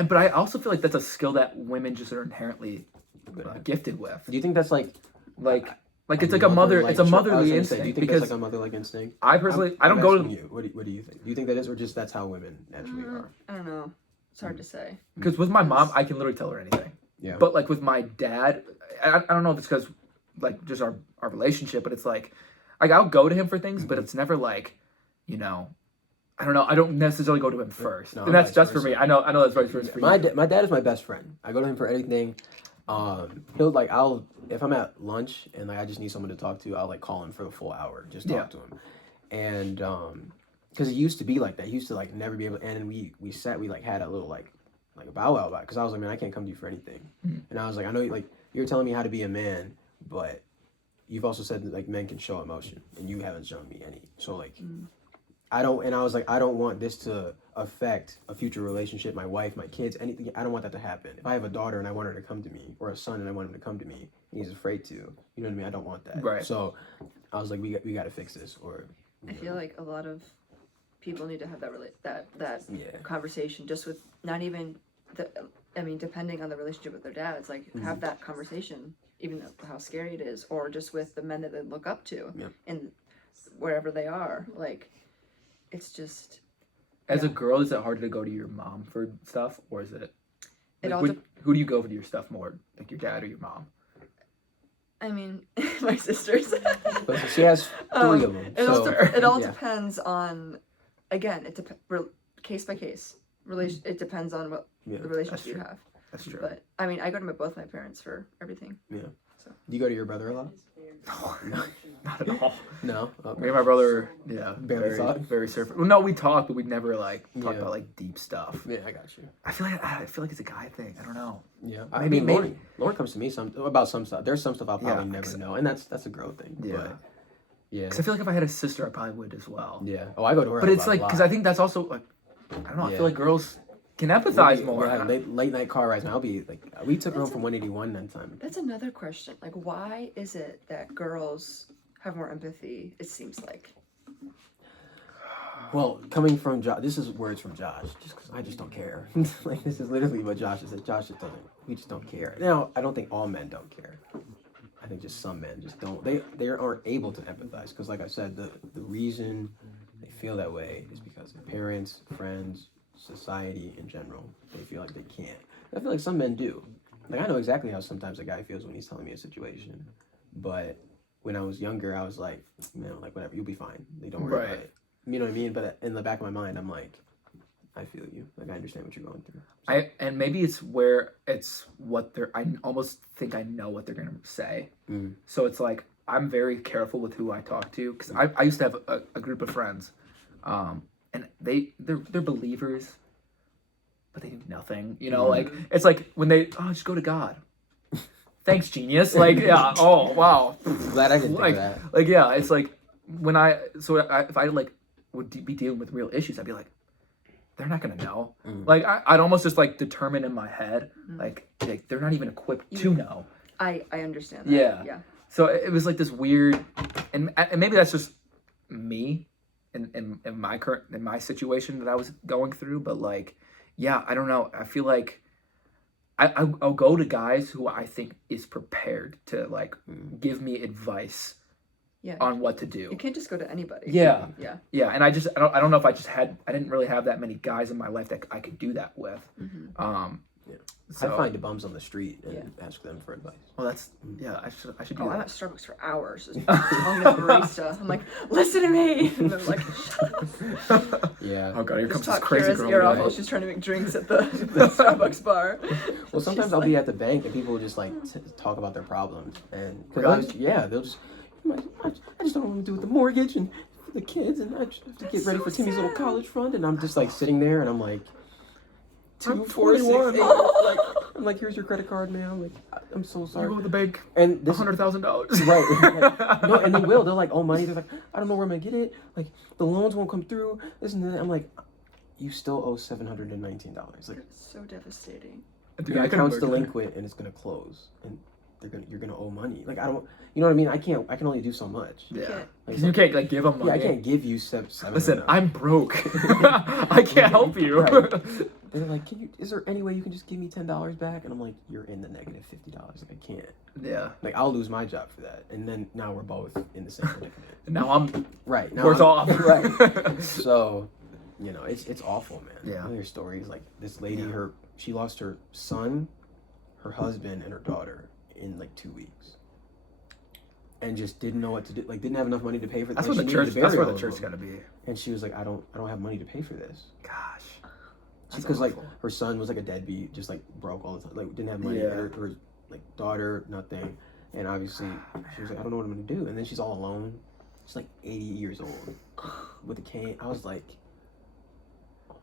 but I also feel like that's a skill that women just are inherently gifted with. Do you think that's like it's like a mother? It's a motherly instinct. Do you think because that's like a motherly instinct? I personally, I don't go to you. What do you think? Do you think that is, or just that's how women naturally are? I don't know. It's hard to say. Because with my mom, I can literally tell her anything. Yeah. But like with my dad, I don't know if it's because like just our relationship, but it's like I'll go to him for things, but it's never like, you know, I don't know. I don't necessarily go to him first, and that's just for me. I know that's vice versa for you. My dad is my best friend. I go to him for anything. He'll like if I'm at lunch and like I just need someone to talk to, I'll like call him for the full hour, just talk to him, and because he used to be like that. He used to like never be able. And we like had a little like a bow wow about it because I was like, man, I can't come to you for anything, and I was like, I know like you're telling me how to be a man, but you've also said that like men can show emotion, and you haven't shown me any. So like. I don't want this to affect a future relationship, my wife, my kids, anything. I don't want that to happen. If I have a daughter and I want her to come to me, or a son and I want him to come to me, and he's afraid to, you know what I mean? I don't want that. Right. So I was like, we got to fix this, or. I feel like a lot of people need to have that Yeah. conversation, just with not even depending on the relationship with their dad. It's like have that conversation, even though how scary it is, or just with the men that they look up to, and wherever they are. Like, it's just. As a girl, is it harder to go to your mom for stuff, or is it? Who do you go to your stuff more, like your dad or your mom? I mean, my sisters. But she has 3 of them. It all depends on, again, case by case. It depends on what the relationship you have. That's true. But I mean, I go to both my parents for everything. Yeah. So. Do you go to your brother a lot? No, not at all. No. Okay. Me and my brother, Barely talk? very surface. Well, no, we talk, but we never talk about deep stuff. Yeah, I got you. I feel like it's a guy thing. I don't know. Yeah, Maybe. Lauren comes to me about some stuff. There's some stuff I'll probably never know, and that's a girl thing. Yeah. But, yeah. Because I feel like if I had a sister, I probably would as well. Yeah. Oh, I go to her. But it's like because I think that's also like I don't know. I feel like girls can empathize more. We'll have late night car rides. And I'll be like, we took her home from 181 that time. That's another question. Like, why is it that girls have more empathy? It seems like. Well, coming from Josh, this is words from Josh, just because I just don't care. Like, this is literally what Josh said. Josh just doesn't. We just don't care. Now, I don't think all men don't care. I think just some men just don't. They aren't able to empathize because, like I said, the reason they feel that way is because their parents, friends, society in general, they feel like they can't. I feel like some men do. Like, I know exactly how sometimes a guy feels when he's telling me a situation, but when I was younger, I was like, man, like, whatever, you'll be fine. They don't worry about it. You know what I mean? But in the back of my mind, I'm like, I feel you. Like, I understand what you're going through. So. And maybe it's where it's what I almost think I know what they're gonna say. So it's like I'm very careful with who I talk to because I used to have a group of friends, and they're believers, but they do nothing. You know, like it's like when just go to God. Thanks, genius. Like, yeah. Oh, wow. Glad I didn't think of that. Like, yeah. It's like when if I would be dealing with real issues, I'd be like, they're not gonna know. Like, I'd almost just determine in my head, like they're not even equipped to know. I understand that. Yeah. So it was like this weird, and maybe that's just me, in my situation that I was going through. But I don't know. I feel like I'll go to guys who I think is prepared to give me advice on what to do. You can't just go to anybody. Yeah. And I don't know if I didn't really have that many guys in my life that I could do that with. So, I find the bums on the street and ask them for advice. Well, that's I should do that. I'm at Starbucks for hours just telling the barista. I'm like, listen to me, and they're like, shut up. Yeah. Oh god, here comes this Talk crazy Kara's girl. ear off while she's trying to make drinks at the Starbucks bar. Well, sometimes I'll be at the bank and people will just talk about their problems and they'll just. I just don't know what to do with the mortgage and the kids, and I just have to get ready for Timmy's little college fund, and I'm just sitting there, and I'm like, 241. I'm like, here's your credit card, man. I'm like, I'm so sorry. You go to the bank and $100,000. Right. No, and they will. They'll owe money. They're like, I don't know where I'm gonna get it. Like, the loans won't come through. This and that. I'm like, you still owe $719. Like, it's so devastating. Dude, your account's delinquent, and it's gonna close, and you're gonna owe money. Like, I don't. You know what I mean? I can only do so much. Yeah. You can't give them money. Yeah, I can't give you seven. Listen, I'm broke. I can't help you. Right. They're like, is there any way you can just give me $10 back? And I'm like, you're in the negative $50. Like, I can't. Yeah. Like, I'll lose my job for that. And then now we're both in the same predicament. Now I'm worse off. Right. So, it's awful, man. Yeah. I hear stories like this lady, she lost her son, her husband, and her daughter in 2 weeks. And just didn't know what to do. Like, didn't have enough money to pay for. That's where the church. That's where the church got to be. And she was like, I don't have money to pay for this. Gosh. Because her son was a deadbeat, just broke all the time. Didn't have money. Yeah. Her daughter, nothing. And obviously, she was like, I don't know what I'm gonna do. And then she's all alone. She's 80 years old with a cane. I was like, oh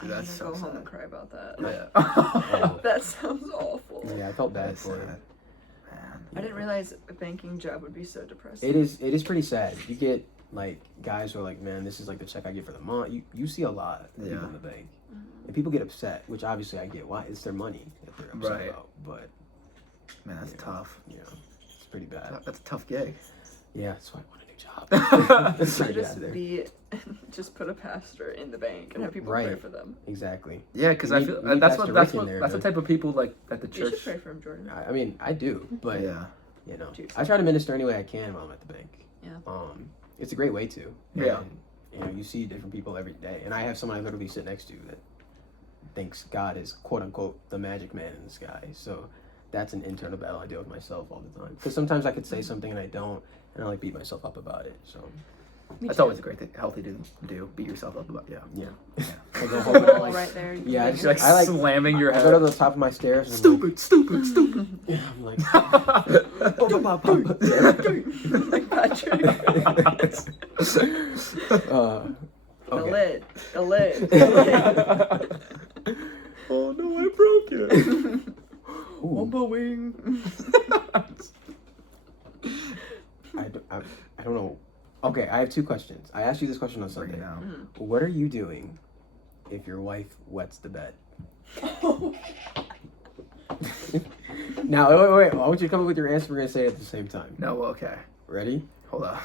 my God. That's I'm gonna so go home sad. and cry about that. Yeah. That sounds awful. Yeah, I felt bad for her. Man. I didn't realize a banking job would be so depressing. It is pretty sad. You get Like guys are like, man, this is like the check I get for the month. You see a lot of people Yeah. in the bank, and people get upset, which obviously I get. Why? It's their money that they're upset Right. about. But Man, that's tough. you know, it's pretty bad. That's a tough gig. Yeah, that's why I want a new job. So Right, just yeah, just put a pastor in the bank and have people pray Right. for them. exactly. Yeah, because We I need- feel we need that's Pastor what Rick in there that's the to- type of people like that the You church. should pray for him, Jordan. I mean, I do, but Yeah. you know, Jeez. I try to minister any way I can while I'm at the bank. Yeah. It's a great way to. Yeah. And, you know, you see different people every day, and I have someone I literally sit next to that thinks God is quote unquote the magic man in the sky. So that's an internal battle I deal with myself all the time. Because sometimes I could say something and I don't, and I like beat myself up about it. So Me That's too. always a great thing, healthy to do. Beat yourself up about. Yeah. yeah. Yeah. I go home and I'm All like, right there. Yeah, I just Like, I like- slamming your I go to head. the top of my stairs. And Stupid. Yeah, I'm like, like Patrick. The okay. lid. The lid. Oh no, I broke it. Ooh, wing. I don't know. Okay, I have two questions. I asked you this question on Bring Sunday. it out. What are you doing if your wife wets the bed? Now, wait. I want you to come up with your answer. We're going to say it at the same time. No, okay. Ready? Hold on.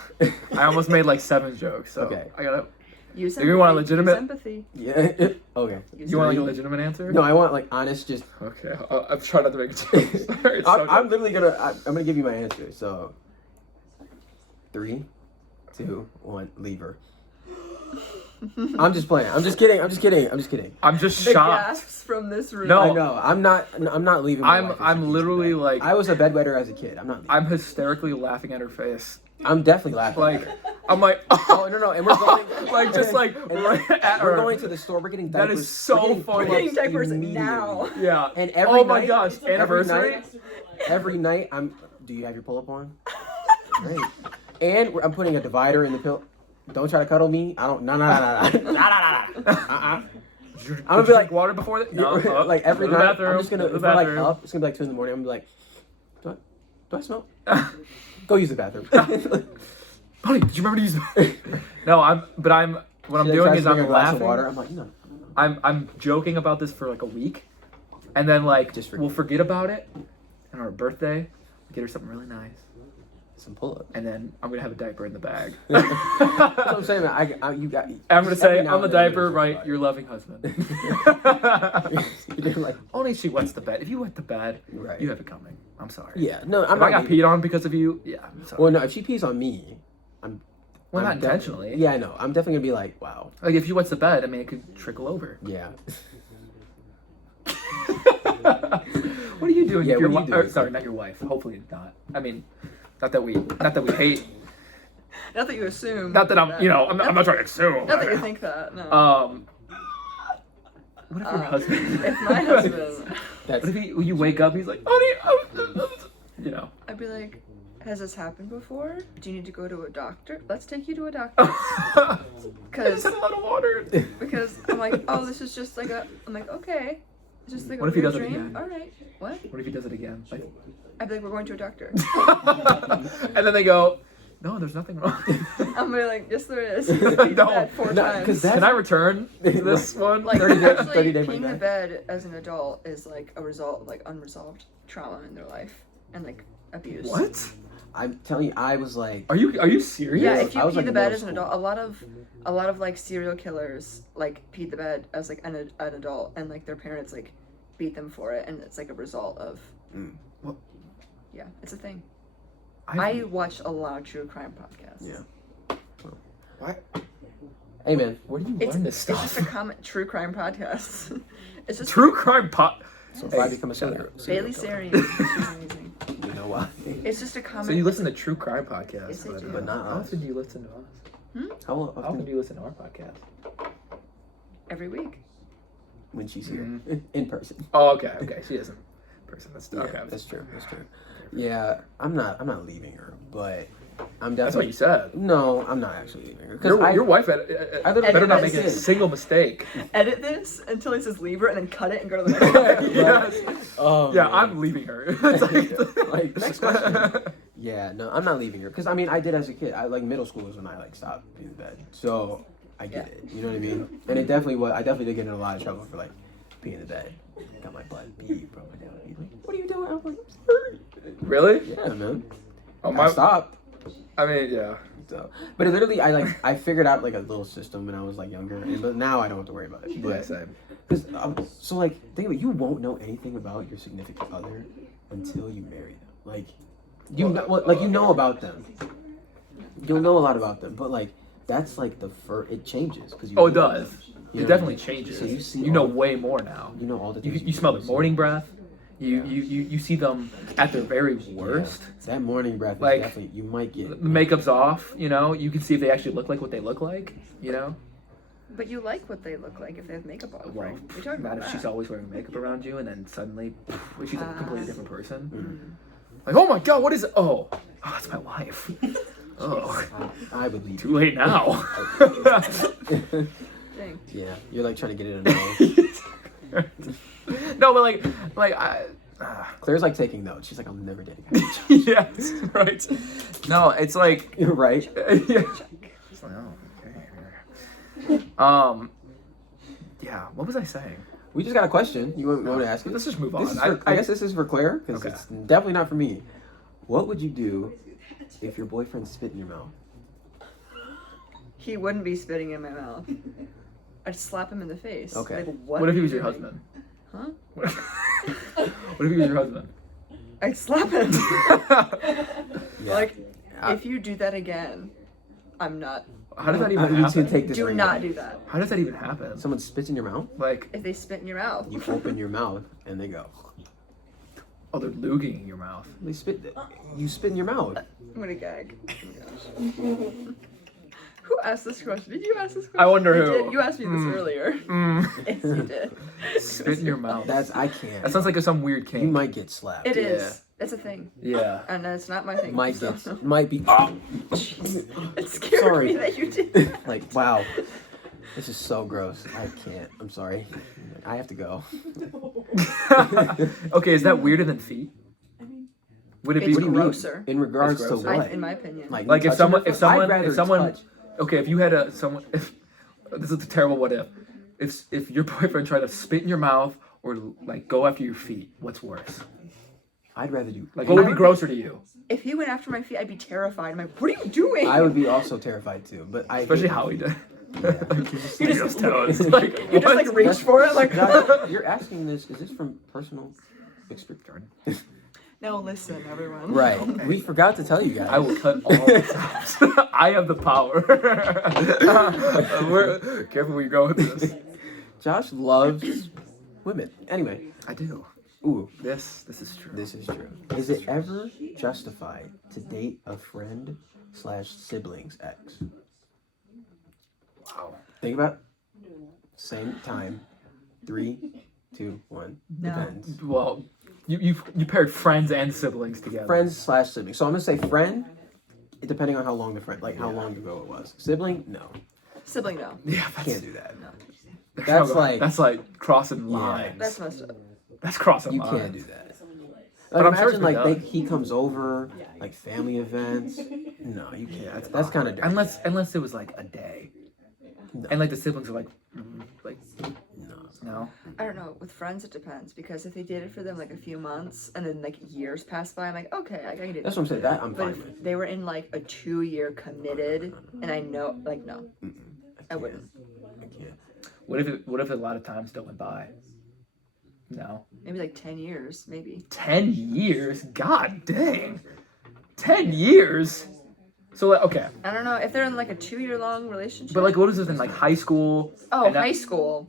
I almost made like 7 jokes, so Okay. I gotta. Use You want a empathy. legitimate- Use empathy. Yeah. Okay. Use You want like a empathy. legitimate answer? No, I want like honest, just... Okay, I'm trying not to make a joke. Sorry, it's so I'm literally going to... I'm going to give you my answer. So, 3, 2, 1, leave her. I'm just playing. I'm just kidding. I'm just The shocked. gasps from this room. No. I know. I'm not leaving my wife if she I'm pees literally in bed. like I was a bedwetter as a kid. I'm not leaving. I'm hysterically laughing at her face. I'm definitely laughing. Like I'm like Oh no, and we're going like just like and right at we're her. going to the store. We're getting diapers. That is so we're getting funny. We're getting pull-ups diapers immediately. now. Yeah. And every oh my night, gosh, anniversary. Every night, do you have your pull-up on? Great. And I'm putting a divider in the pill. Don't try to cuddle me. I don't. No. I'm gonna be like water before that. No, up, like every go to the night. bathroom, I'm just gonna. go to If the we're like bathroom. up, it's gonna be like 2 in the morning. I'm gonna be like, do I smell? Go use the bathroom. Honey, did you remember to use? No, what I'm She doing tries is to bring I'm a glass of laughing. water. I'm like, no. I'm joking about this for like a week, and then like Just we'll forget about it. And on her birthday, we get her something really nice, Some pull-ups. and then I'm gonna have a diaper in the bag. That's what I'm saying, man. You got. I'm gonna just say every now on the and then diaper, there's write something. your loving husband. You're like, Only she wets the bed. If you wet the bed, right. you have it coming. I'm sorry. Yeah, no, I'm If not I got leaving. peed on because of you, yeah, I'm sorry. Well, no, if she pees on me, Well, I'm not intentionally. Yeah, I know. I'm definitely gonna be like, wow. Like if you wets the bed, I mean, it could trickle over. Yeah. What are you doing? Yeah, if your what are you wi- doing? Sorry, not your wife. Hopefully not. I mean, not that we hate. Not that you assume. Not that I'm not trying to assume. Not that you think that. No. What if your husband? If my husband, That's What if you wake up? He's like, honey, you know. I'd be like, "Has this happened before? Do you need to go to a doctor? Let's take you to a doctor." I Because just had a lot of water. I'm like, "Oh, this is just like a." I'm like, "Okay, it's just like What a if he weird does it dream." again? All right. What? What if he does it again? Like, I'd be like, "We're going to a doctor." and then they go, no, there's nothing wrong. I'm gonna be like, "Yes, there is." No, Peed the bed 4 no, times. 'cause that- Can I return to this one? Like 30 day- actually, 30-day peeing money the back. bed as an adult is like a result of like unresolved trauma in their life and like abuse. What? I'm telling you, I was like, Are you serious? Yeah, if you I was, pee like, the in bed middle as an school. adult, a lot of like serial killers like pee the bed as like an adult, and like their parents like beat them for it, and it's like a result of. Well- Yeah, it's a thing. I I watch a lot of true crime podcasts. Yeah. what? hey man, Where do you It's, learn this it's just a stuff? common true crime podcast. It's just True crime pot. so if Hey, I become a shut serial up. Bailey killer, Sarian. She's amazing. you know why? It's just a common. So you listen to true crime podcasts, Yes, I do. But not how us. often do you listen to us? How How often often do you listen to our podcast? every week. when she's here Mm-hmm. in person? Oh, okay. She isn't person. That's Yeah, okay. that's true. That's true. Yeah, I'm not leaving her, but I'm That's what definitely. you said. No, I'm not actually leaving her. 'Cause Your wife I literally better not edit make a this. single mistake. Edit this until he says leave her, and then cut it and go to the next one. Yes. Oh, Yeah, man. I'm leaving her. It's Like, next question. Yeah, no, I'm not leaving her because I mean I did as a kid. I like middle school was when I like stopped being in bed. So I get it. You know what I mean? And it definitely was. I definitely did get in a lot of trouble for like being in bed. Got my butt beat, bro. My dad would be like, "What are you doing?" I'm like, "I'm sorry." Really? Yeah, man. Oh, I stopped. I mean, yeah. So, but it literally, I figured out like a little system when I was like younger, but now I don't have to worry about it. But, Yeah, same. Cause so like think about it, you won't know anything about your significant other until you marry them. Like you know about them. You'll know a lot about them, but like that's like the first. It changes because you. Oh, it does. You It know definitely what I mean? changes. So you see you know all- way more now. You know all the You, things. you smell their see. morning breath. You, Yeah. you see them at their very worst. That morning breath is Like, definitely you might get. The makeup's off, you know. You can see if they actually look like what they look like, you know. But you like what they look like if they have makeup on, Well, right? You're talking not about if she's that. always wearing makeup around you, and then suddenly she's a completely different person. Mm. Like, oh my god, what is it? Oh, that's my wife. Oh, I would leave. too late now. Dang. Yeah, you're like trying to get it in a nose. No, but like I. Claire's like taking notes. She's like, I'm never dating her. Yes, right. No, it's like You're right. yeah. It's like, oh, okay. Yeah. What was I saying? We just got a question. You want to ask it? Let's just move This on. is for, I guess this is for Claire because Okay. it's definitely not for me. What would you do if your boyfriend spit in your mouth? He wouldn't be spitting in my mouth. I'd slap him in the face. Okay. Like, What are if he you was your doing? husband? Huh? What if he was your husband? I'd slap him. Yeah. Like, if you do that again, I'm not. How does that even You need to happen? take this Do right not now. do that. How does that even happen? Someone spits in your mouth. Like, If they spit in your mouth. You open your mouth and they go. oh, they're luging in your mouth. They spit. You spit in your mouth. I'm gonna gag. Who asked this question? Did you ask this question? I wonder You who. did. You asked me this earlier. Yes, you did. Spit in your mouth. I can't. That sounds like some weird kink. You might get slapped. It Yeah. is. It's a thing. Yeah. And it's not my thing. Might so- get. Might be. Oh, It scared Sorry. me that you did. like wow. This is so gross. I can't. I'm sorry. I have to go. Okay, is that weirder than feet? Would it It's be What do you mean? grosser. In regards It's to grosser. what? In my opinion. Like Like if touching someone, your if foot? I'd someone, rather if someone, touch. okay, if you had a someone, if this is a terrible what if your boyfriend tried to spit in your mouth or like go after your feet, what's worse? I'd rather do. Like what would be grosser to you? If he went after my feet, I'd be terrified. I'm like, what are you doing? I would be also terrified too, but I Especially Howie did. You just, toes. Like, you just like what? reach for it, like. Josh, you're asking this. Is this from personal experience? Now listen, everyone. Right. We forgot to tell you guys. I will cut all this out. I have the power. Careful where you go with this. Josh loves women. Anyway. I do. Ooh. This is true. This is true. Is it ever justified to date a friend / sibling's ex? Wow. Think about it. Same time. 3, 2, 1. No. Depends. Well, you paired friends and siblings together. Friends / siblings. So I'm gonna say friend, depending on how long the friend, like how long ago it was. Sibling, no, Sibling, no. Yeah, can't do that. that's like crossing lines. That's messed up. That's crossing You lines. can't do that. But Like, I'm sure imagine it's been like done. he comes over, like family events. No, you can't. That's kind of unless it was like a day, No. and like the siblings are like no. no. I don't know. With friends, it depends because if they did it for them like a few months and then like years pass by, I'm like, okay, I can do That's that. what I'm saying. That I'm But fine if with. they were in like a 2-year committed, and I know, like, no, I can't. wouldn't. I can't. What if a lot of time still went by? No. Maybe like 10 years, maybe. 10 years? God dang. 10 years? So like, okay. I don't know if they're in like a 2-year long relationship. But like what is this in like high school? oh, and that- high school.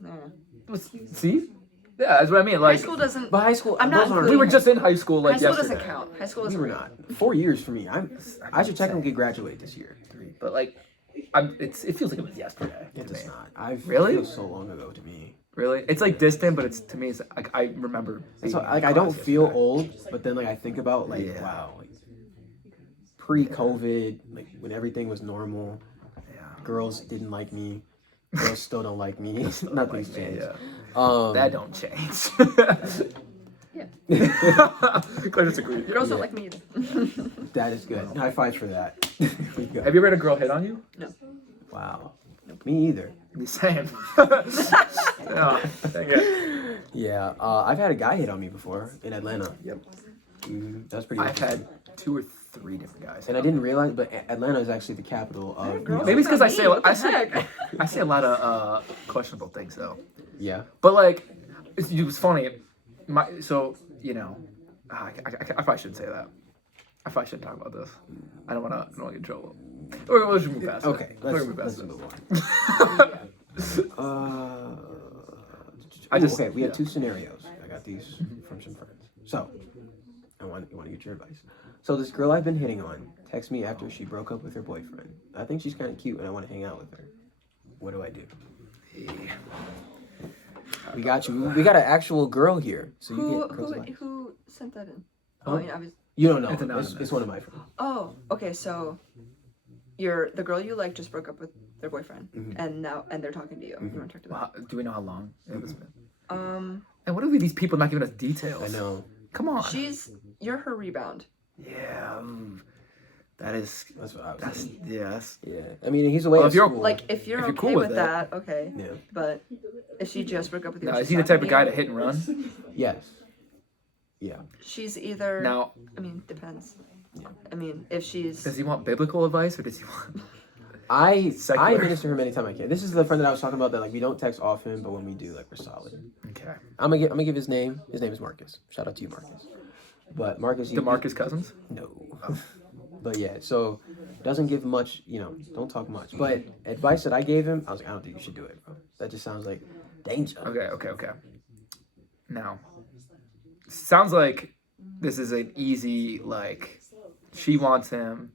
See? Yeah, that's what I mean. Like High school doesn't. But high school. I'm not those aren't- we were just in high school like High school yesterday. doesn't count. High school We doesn't. were not. 4 years for me. I should technically graduate this year. But like it feels like it was yesterday. It to does me. not. I Really? feels so long ago to me. Really? It's like distant, but it's to me it's like I remember being So in like I don't class feel yesterday. old, but then like I think about like Yeah. wow, like pre-COVID, like when everything was normal, Yeah. girls didn't like me, girls still don't like me. Nothing's Like me, changed. yeah. Um, That don't change. Claire just agreed. Girls don't like me either. That is good. High five for that. We go. Have you ever had a girl hit on you? No. Wow. Me either. The same. Yeah, dang it. Yeah. I've had a guy hit on me before in Atlanta. Yep. That's pretty. I've interesting. had 2 or 3 different guys. And I didn't realize, but Atlanta is actually the capital of. Maybe it's because I say What the I say heck? I say a lot of questionable things though. Yeah. But like, it was funny. So you know, I probably shouldn't say that. I probably shouldn't talk about this. I don't want to get in trouble. Or let's just move past Okay. it. Let's move past move it. on. I we have 2 scenarios. I got these from some friends. So, you want to get your advice. So this girl I've been hitting on texts me after she broke up with her boyfriend. I think she's kind of cute and I want to hang out with her. What do I do? We got you. We got an actual girl here. So you get girls advice. Who sent that in? Huh? I mean, obviously. You don't know. It's anonymous. It's one of my friends. Oh, okay. So, the girl you like just broke up with their boyfriend, and they're talking to you. You want to talk to them? Well, do we know how long it was been? Um, And what are these people not giving us details? I know. Come on. you're her rebound. Yeah. That is. That's what I was That's saying. yes. Yeah. I mean, he's away Well, at if you're- school. Like, if you're If you're okay cool with with that, okay. Yeah. But if she just broke up with you, Now, and is she's he the type talking of guy to to hit and run? Yes. Yeah. she's either. Now, I mean, depends. Yeah. I mean, if she's. does he want biblical advice or does he want? I Secular. minister her anytime I can. This is the friend that I was talking about that like we don't text often, but when we do, like we're solid. Okay. I'm gonna give his name. His name is Marcus. Shout out to you, Marcus. But Marcus, DeMarcus Cousins. No. But yeah, so doesn't give much. Don't talk much. But advice that I gave him, I was like, I don't think you should do it, bro. That just sounds like danger. Okay. Now, sounds like this is an easy like she wants him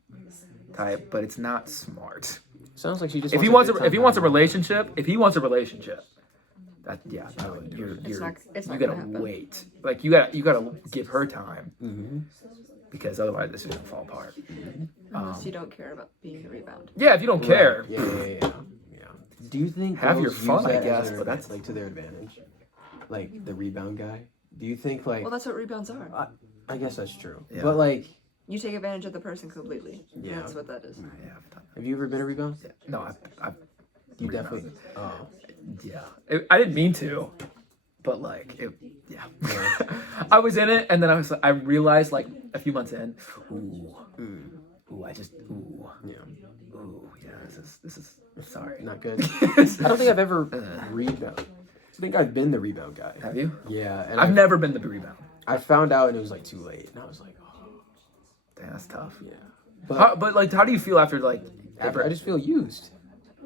type, but it's not smart. Sounds like she just. If he wants a relationship, that yeah, no, you're It's not you gonna gotta happen. wait. Like you gotta give her time Mm-hmm. because otherwise this is gonna fall apart. Unless you don't care about being the rebound. Yeah, if you don't care, Yeah. Do you think Have your girls fun, use I that guess, as their but that's- like to their advantage? Like the rebound guy. Do you think like? Well, that's what rebounds are. I guess that's true. Yeah. But like, You take advantage of the person completely. Yeah. That's what that is. yeah, I've done have you ever been a rebound? that. No, I've You rebounded. definitely. Oh. Yeah, I didn't mean to, but like, yeah. I was in it, and then I realized like a few months in, ooh, Yeah. yeah, this is sorry. Not good. I don't think I've ever rebound. I think I've been the rebound guy. Have you? Yeah, and I've never been the rebound. I found out and it was like too late, and I was like, oh, Damn, that's tough. yeah. But like, how do you feel after like? After I just feel used.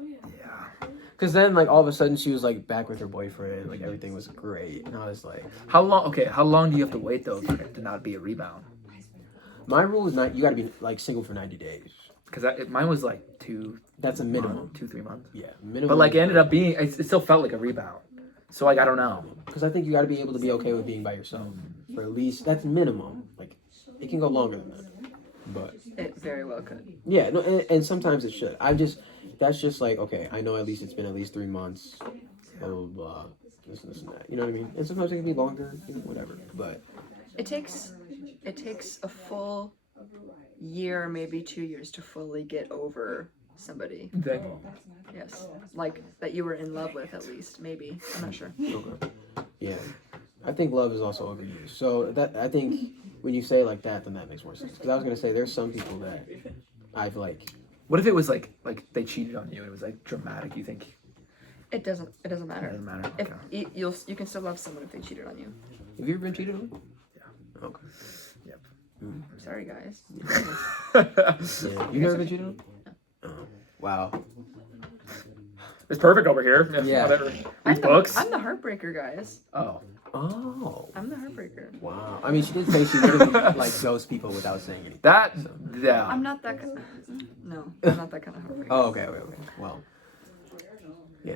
Yeah. Cause then like all of a sudden she was like back with her boyfriend, like everything was great, and I was like, How long? Okay, how long do you have to wait though for it to not be a rebound? my rule is not you got to be like single for 90 days. Because mine was like 2 That's a minimum. months, 2-3 months. Yeah, minimum. But like, it ended up being it still felt like a rebound. So like, I don't know. Because I think you got to be able to be okay with being by yourself for at least that's minimum. Like it can go longer than that, but It very well could. yeah, no, and sometimes it should. That's just like okay, I know at least it's been at least 3 months. Blah blah blah. This and that. You know what I mean? And sometimes it can be longer, whatever. But It takes a full year, maybe 2 years to fully get over somebody. Yes. Like that you were in love with at least, maybe. I'm not sure. okay. Yeah, I think love is also overused. So that I think when you say it like that, then that makes more sense. Because I was gonna say there's some people that I've like. What if it was like they cheated on you and it was like dramatic? You think It doesn't it matter. doesn't matter? If Okay. you can still love someone if they cheated on you. Have you ever been cheated on? Yeah. Okay. Yep. I'm sorry, guys. Yeah. You never been cheated on? Oh. Wow. It's perfect over here. Yeah. Whatever. I'm Reads books. I'm the heartbreaker, guys. Oh. Oh. I'm the heartbreaker. Wow. I mean, she did say she literally like ghosts people without saying anything. That. Yeah. I'm not that kind. No, I'm not that kind of heartbreaker. Oh, okay. Well.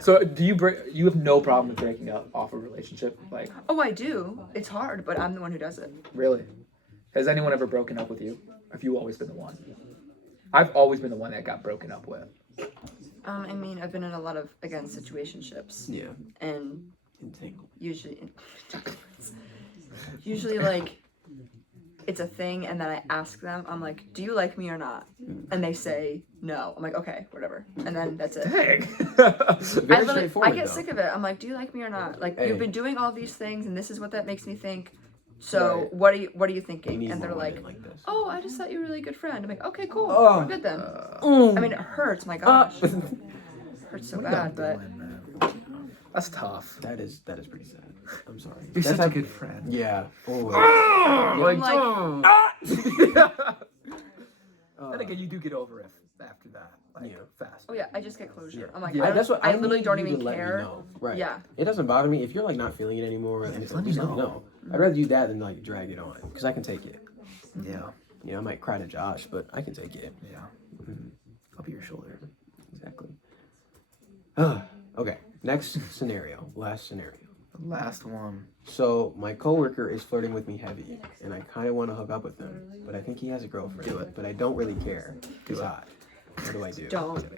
So do you have no problem with breaking up off a relationship? Like, Oh, I do. It's hard, but I'm the one who does it. really? Has anyone ever broken up with you? Have you always been the one? I've always been the one that got broken up with. I mean, I've been in a lot of situationships, Yeah. and Entangled. usually, usually like it's a thing, and then I ask them, I'm like, do you like me or not? And they say no. I'm like, okay, whatever. And then that's it. Dang. Very I straightforward. get though. sick of it. I'm like, do you like me or not? Like, Hey. you've been doing all these things, and this is what that makes me think. So Right. what are you We thinking? need And they're more like, women this. oh, I just thought you were a really good friend. I'm like, okay, cool. Oh. We're good then. Mm. I mean, it hurts. My gosh, Uh, hurts so What are y'all bad. But doing, man? That's tough. that is pretty sad. I'm sorry. You're That's such a how- good friend. Yeah. Oh. I'm like, Then again, you do get over it after that, like fast. oh yeah, I just get closure. I'm like, Yeah, that's what I literally need don't you to even let me care. know. Right. Yeah. It doesn't bother me if you're like not feeling it anymore. And Just let me know. I'd rather do that than like drag it on because I can take it. Yeah, You know, I might cry to Josh, but I can take it. yeah. I'll be your shoulder. Exactly. Okay. Next scenario. Last scenario. The last one. So my coworker is flirting with me heavy, and I kind of want to hook up with him, but I think he has a girlfriend. Do it. But I don't really care. He's hot. What do I do?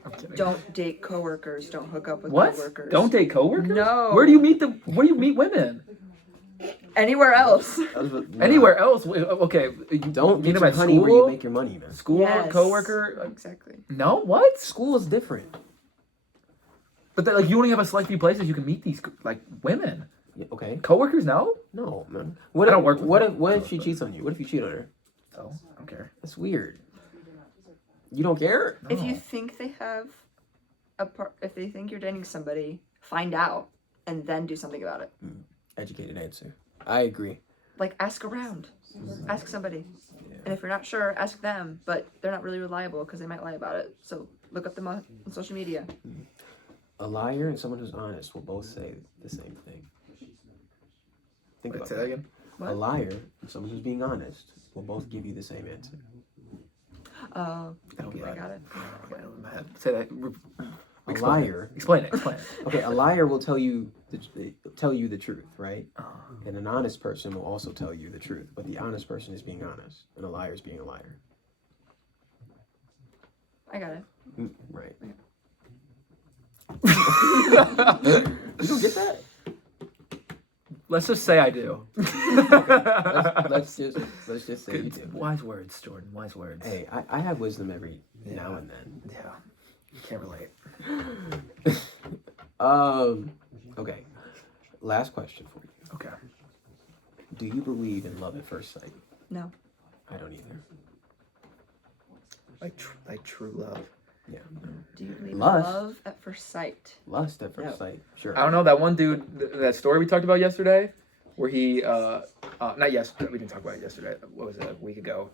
I'm kidding. Don't date coworkers. Don't hook up with What? coworkers. Don't date coworkers? No. Where do you meet Where do you meet women? Anywhere else. Anywhere else? Okay. Don't meet get them your at honey school. where you make your money, man. School Yes. coworker. Exactly. No, what? School is different. But like you only have a select few places you can meet these like women. Yeah, okay. Coworkers? No. No, man. I don't work with What if she cheats on you? What if you cheat on her? So I don't care. That's weird. You don't care? If you No. think they have if they think you're dating somebody, find out and then do something about it. Educated answer. I agree. Like, ask around. Ask somebody. And if you're not sure, ask them. But they're not really reliable because they might lie about it. So look up them on social media. A liar and someone who's honest will both say the same thing. Think Wait, about say that. that again. A liar and someone who's being honest will both give you the same answer. Oh, Think I about got it. Okay, in my head. Say that. A Explain liar. It. Explain it. Explain it. Okay, a liar will tell you the truth, right? Uh, And an honest person will also tell you the truth, but the honest person is being honest, and a liar is being a liar. I got it. Right. You don't get that? let's just say I do. Let's just say you do. Wise words, Jordan. Wise words. Hey, I have wisdom every now and then. Yeah. You can't relate. Okay. Last question for you. Okay. Do you believe in love at first sight? No. I don't either. Like true love. Yeah. Do you believe in Lust. love at first sight? Lust at first sight. Sure. I don't know that one dude. That story we talked about yesterday, where he not yesterday. We didn't talk about it yesterday. What was it? A week ago.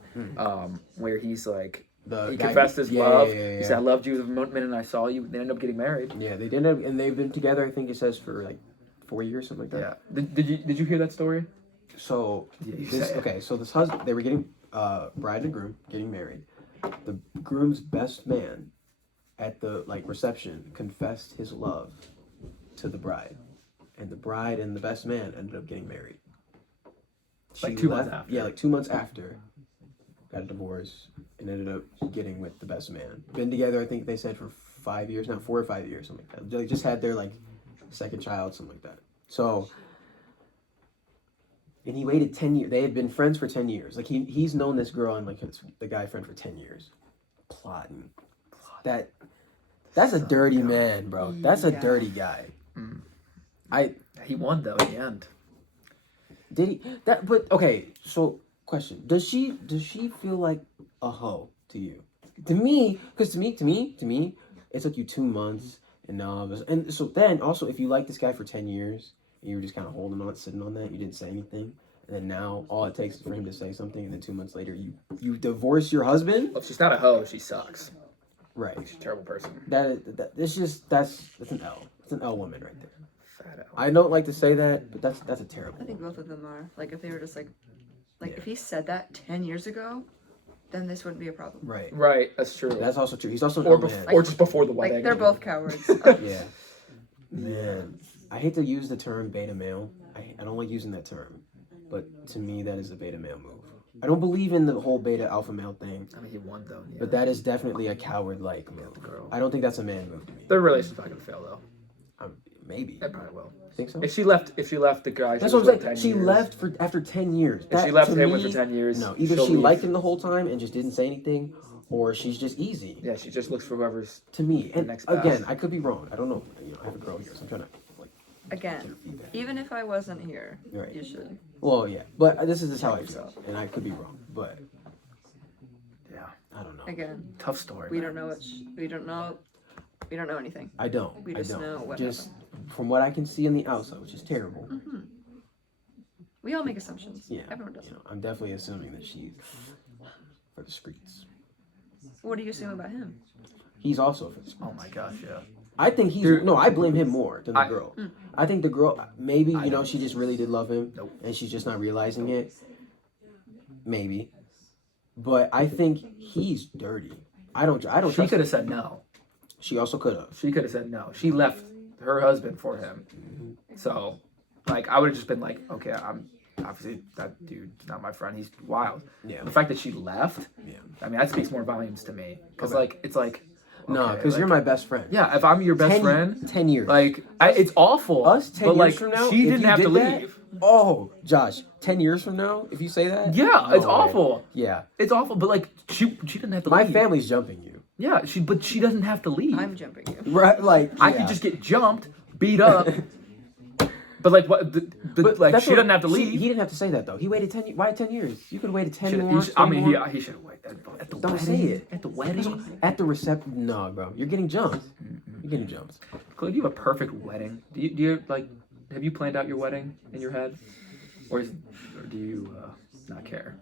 Where he's like. He confessed his love. He said, "I loved you the minute I saw you." They ended up getting married. Yeah, they did end up, and they've been together. I think it says for like 4 years, something like that. Yeah. Did you hear that story? So Yeah, you this say it. okay. So this husband, they were getting bride and groom getting married. The groom's best man at the reception confessed his love to the bride, and the bride and the best man ended up getting married. Like 2 months after. Yeah, like 2 months after. Got a divorce and ended up getting with the best man. Been together, I think they said for 5 years now, 4 or 5 years, something like that. They just had their second child, something like that. So, and he waited 10 years. They had been friends for 10 years. Like he's known this girl and the guy friend for 10 years. Plotting. That's a dirty man, bro. That's a dirty guy. He won though in the end. Did he? But okay. So, question: Does she feel like a hoe to you? To me, because to me, it took you 2 months, and so then also if you like this guy for 10 years and you were just kind of holding on, sitting on that, you didn't say anything, and then now all it takes is for him to say something, and then 2 months later you divorce your husband. Well, if she's not a hoe, she sucks. Right. She's a terrible person. That's an L. It's an L woman right there. Fat L. I don't like to say that, but that's a terrible. I think both of them are. Like, if they were just if he said that 10 years ago, then this wouldn't be a problem. Right. Right. That's true. That's also true. He's also an or, L man. or just before the white Like, egg. they're both cowards. Yeah. Man, I hate to use the term beta male. I don't like using that term, but to me that is a beta male move. I don't believe in the whole beta alpha male thing, I mean, he won though. Yeah. but that is definitely a coward like move. girl. I don't think that's a man move to me. Their relationship's not gonna fail though. Maybe. It probably will. Think so? If she left the guy, That's she what was I'm saying. with She 10 years. left after 10 years. If That, she left to him me, for 10 years, no, either she'll she leave. liked him the whole time and just didn't say anything, or she's just easy. Yeah, she just looks for whoever's. To me, and next again, best. I could be wrong. I don't know. I have a girl here, so I'm trying to like get her Again, feedback. even if I wasn't here, Right. you should. Well, yeah, but this is just how I feel, yourself. and I could be wrong, but Yeah, I don't know. Again, tough story. we man. don't know what. We don't know. We don't know anything. I don't. We I just don't. know what just from what I can see on the outside, which is terrible. We all make assumptions. Yeah, Everyone does. you know, I'm definitely assuming that she's for the streets. What do you assume about him? He's also for the streets. Oh my gosh, yeah. I think he's Dude. no. I blame him more than the I- girl. I think the girl maybe I you know don't. she just really did love him, Nope. and she's just not realizing it. Maybe, but I think he's dirty. I don't. She trust. could have said no. She also could have. She could have said no. She left her husband for him. So, like, I would have just been like, okay, I'm obviously that dude's not my friend. He's wild. Yeah. The fact that she left, Yeah. I mean, that speaks more volumes to me. Because, Okay. like, it's like, No, okay, because like, you're my best friend. yeah, if I'm your best 10 friend, 10 years. like, it's awful. Us 10 but, years like, from now, she if didn't you have to did that- leave. Oh, Josh, 10 years from now, if you say that? Yeah, no it's way. awful. Yeah. It's awful, but, like, she didn't have to My leave. family's jumping you. Yeah, but she doesn't have to leave. I'm jumping you. Right? Like, I yeah. could just get jumped, beat up. But like what? But Like that's she what- doesn't have to leave. He didn't have to say that, though. He waited 10 years. Why 10 years? You could have waited 10 Should- more. I 20 mean, more. he should have waited at the Don't wedding. say it. At the wedding. At the reception. No, bro. You're getting jumped. You're getting jumped. Claude, you have a perfect wedding. Do you like? Have you planned out your wedding in your head, or do you not care?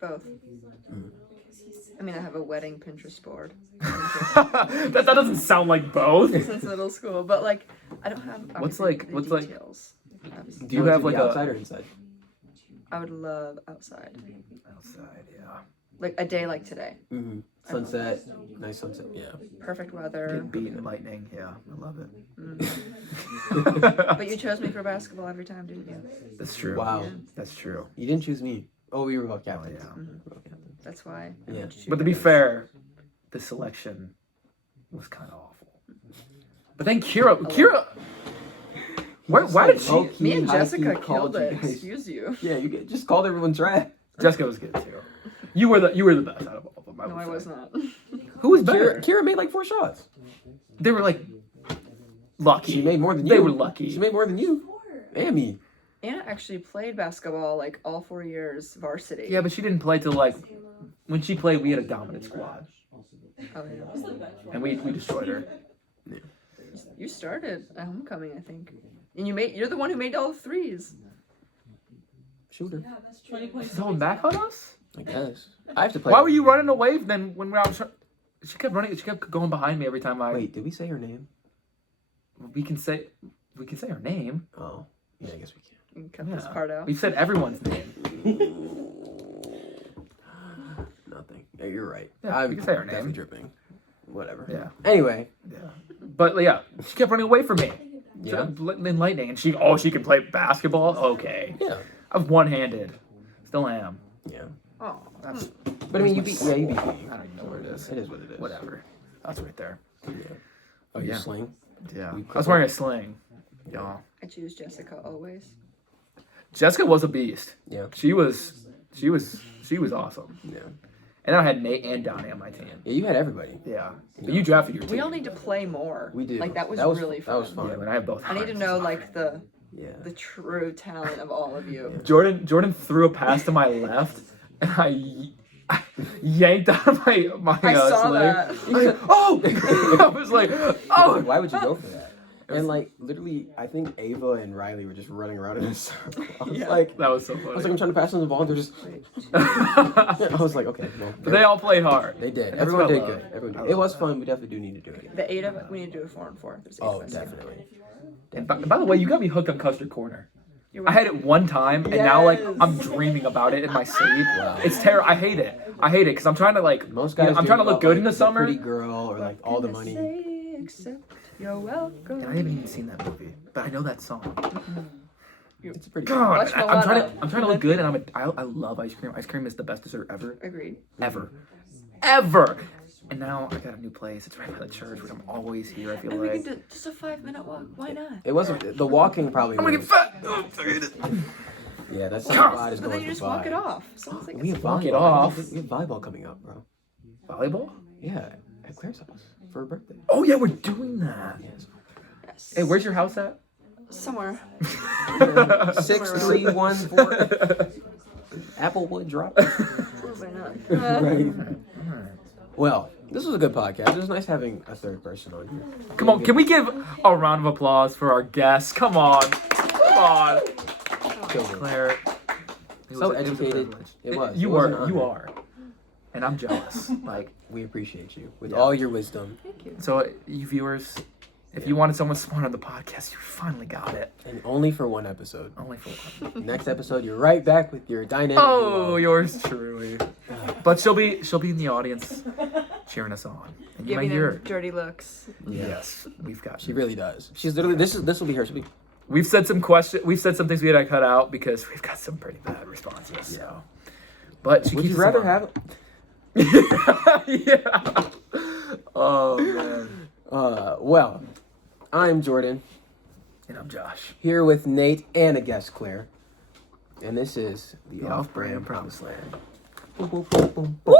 Both. I mean, I have a wedding Pinterest board that doesn't sound like both. since middle school, but like, I don't have. What's obviously, like- the what's like- details. Obviously. Do you have, have like, like a- outside or inside? I would love outside, Outside, yeah. like a day like today. Mm-hmm. Sunset. Nice sunset. Yeah. Perfect weather. Get beat in lightning. Yeah, I love it. But you chose me for basketball every time, didn't you? That's true. Wow. That's true. You didn't choose me. Oh, we were both captains. yeah. We were both captains. That's why. I Yeah. made you But to be fair, the selection was kind of awful. But then Kira, why did she? Low-key, Me and high-key Jessica called killed you it. guys. Excuse you. Yeah, you just called everyone trash. Jessica was good too. You were the best out of all of them. No, I was not. Who was better? Kira made like 4 shots. They were like lucky. She made more than you. They were lucky. She made more than you. And me. Anna actually played basketball like all 4 years varsity. Yeah, but she didn't play till like when she played. We had a dominant squad, Oh, yeah. and we destroyed her. You started at homecoming, I think, and you're the one who made all the threes. Shooter. She's holding back on us. I guess. I have to play. Why were you running away then when I was? She kept running. She kept going behind me every time I. Wait, did we say her name? We can say her name. Oh. Yeah, I guess we can. You can cut this part out. We said everyone's name. Nothing. Yeah, you're right. Yeah, I'm we can say her definitely name. dripping. Whatever. Yeah. Anyway. Yeah. But yeah, she kept running away from me. Yeah. In lightning, and she can play basketball. Okay. Yeah. I was one-handed. Still am. Yeah. Oh, That's, But I mean, you beat me. I don't even know where it is. It is what it is. Whatever. That's right there. Yeah. Oh, you Yeah. sling? Yeah. You I was wearing a sling. Yeah. I choose Jessica always. Jessica was a beast. Yeah. She was awesome. Yeah. And then I had Nate and Donnie on my team. Yeah, you had everybody. Yeah. But you drafted your team. We all need to play more. We did. Like that was really fun. That was fun. Yeah, but I have both. I need to hands. know like the Yeah. true talent of all of you. Jordan threw a pass to my left, and I yanked out of my I saw sling. that. I was like, oh! I was like, oh! Why would you go for that? And like literally, I think Ava and Riley were just running around in a circle. I was Yeah. like, That was so I was like, funny. I'm trying to pass them the ball. They're just. I was like, okay, well, But they all played hard. they did. That's Everyone what I did love. good. Everyone I did. It love was that. fun. We definitely do need to do it again. The 8 of us, we need to do a 4 and 4. There's 8 Oh, of us. definitely. And by the way, you got me hooked on custard corner. You're I had it one time, and now like Yes. I'm dreaming about it in my sleep. Wow. It's terrible. I hate it because I'm trying to like. Most you know, guys. I'm do trying to look about, good in like, the summer. Pretty girl or like all the What can I money. say except you're welcome. And I haven't even seen that movie, but I know that song. It's a pretty. God, Watch I'm trying Moana. to look good, and I love ice cream. Ice cream is the best dessert ever, Agreed. ever, ever. And now I got a new place. It's right by the church, which I'm always here. I feel And like. we can do just a 5-minute walk. Why not? It wasn't the walking probably. I'm gonna get was- fat. Oh, forget it. Yeah, that's not bad. Is But then going you to just walk buy. it off. Sounds like We it's have Walk it volleyball. off. We have volleyball coming up, bro. Volleyball? Yeah, at Claire's house for her birthday. Oh yeah, we're doing that. Yes. yes. Hey, where's your house at? Somewhere. 6314 Applewood Drop. Probably not. Right. Well, this was a good podcast. It was nice having a third person on here. Come on, can we give a round of applause for our guests? Come on. Come on. Claire. It So was a educated. privilege. It was. You It was an are. You honor. are. And I'm jealous. Like, We appreciate you with Yeah. all your wisdom. Thank you. so you viewers, if you wanted someone smart on the podcast, you finally got it. And only for one episode. Only for one. Next episode, you're right back with your dynamic Oh, duo. yours truly. But she'll be in the audience cheering us on. And you might Giving hear them dirty looks. Yes, we've got. She really does. She's literally this will be her. She'll be We've said some things we had to cut out because we've got some pretty bad responses. So, but she Would keeps you us rather on. have Yeah. Oh man. well, I'm Jordan, And I'm Josh. here with Nate and a guest Claire. And this is the The Off-Brand Promised Land. Boom, boom, boom, boom, boom.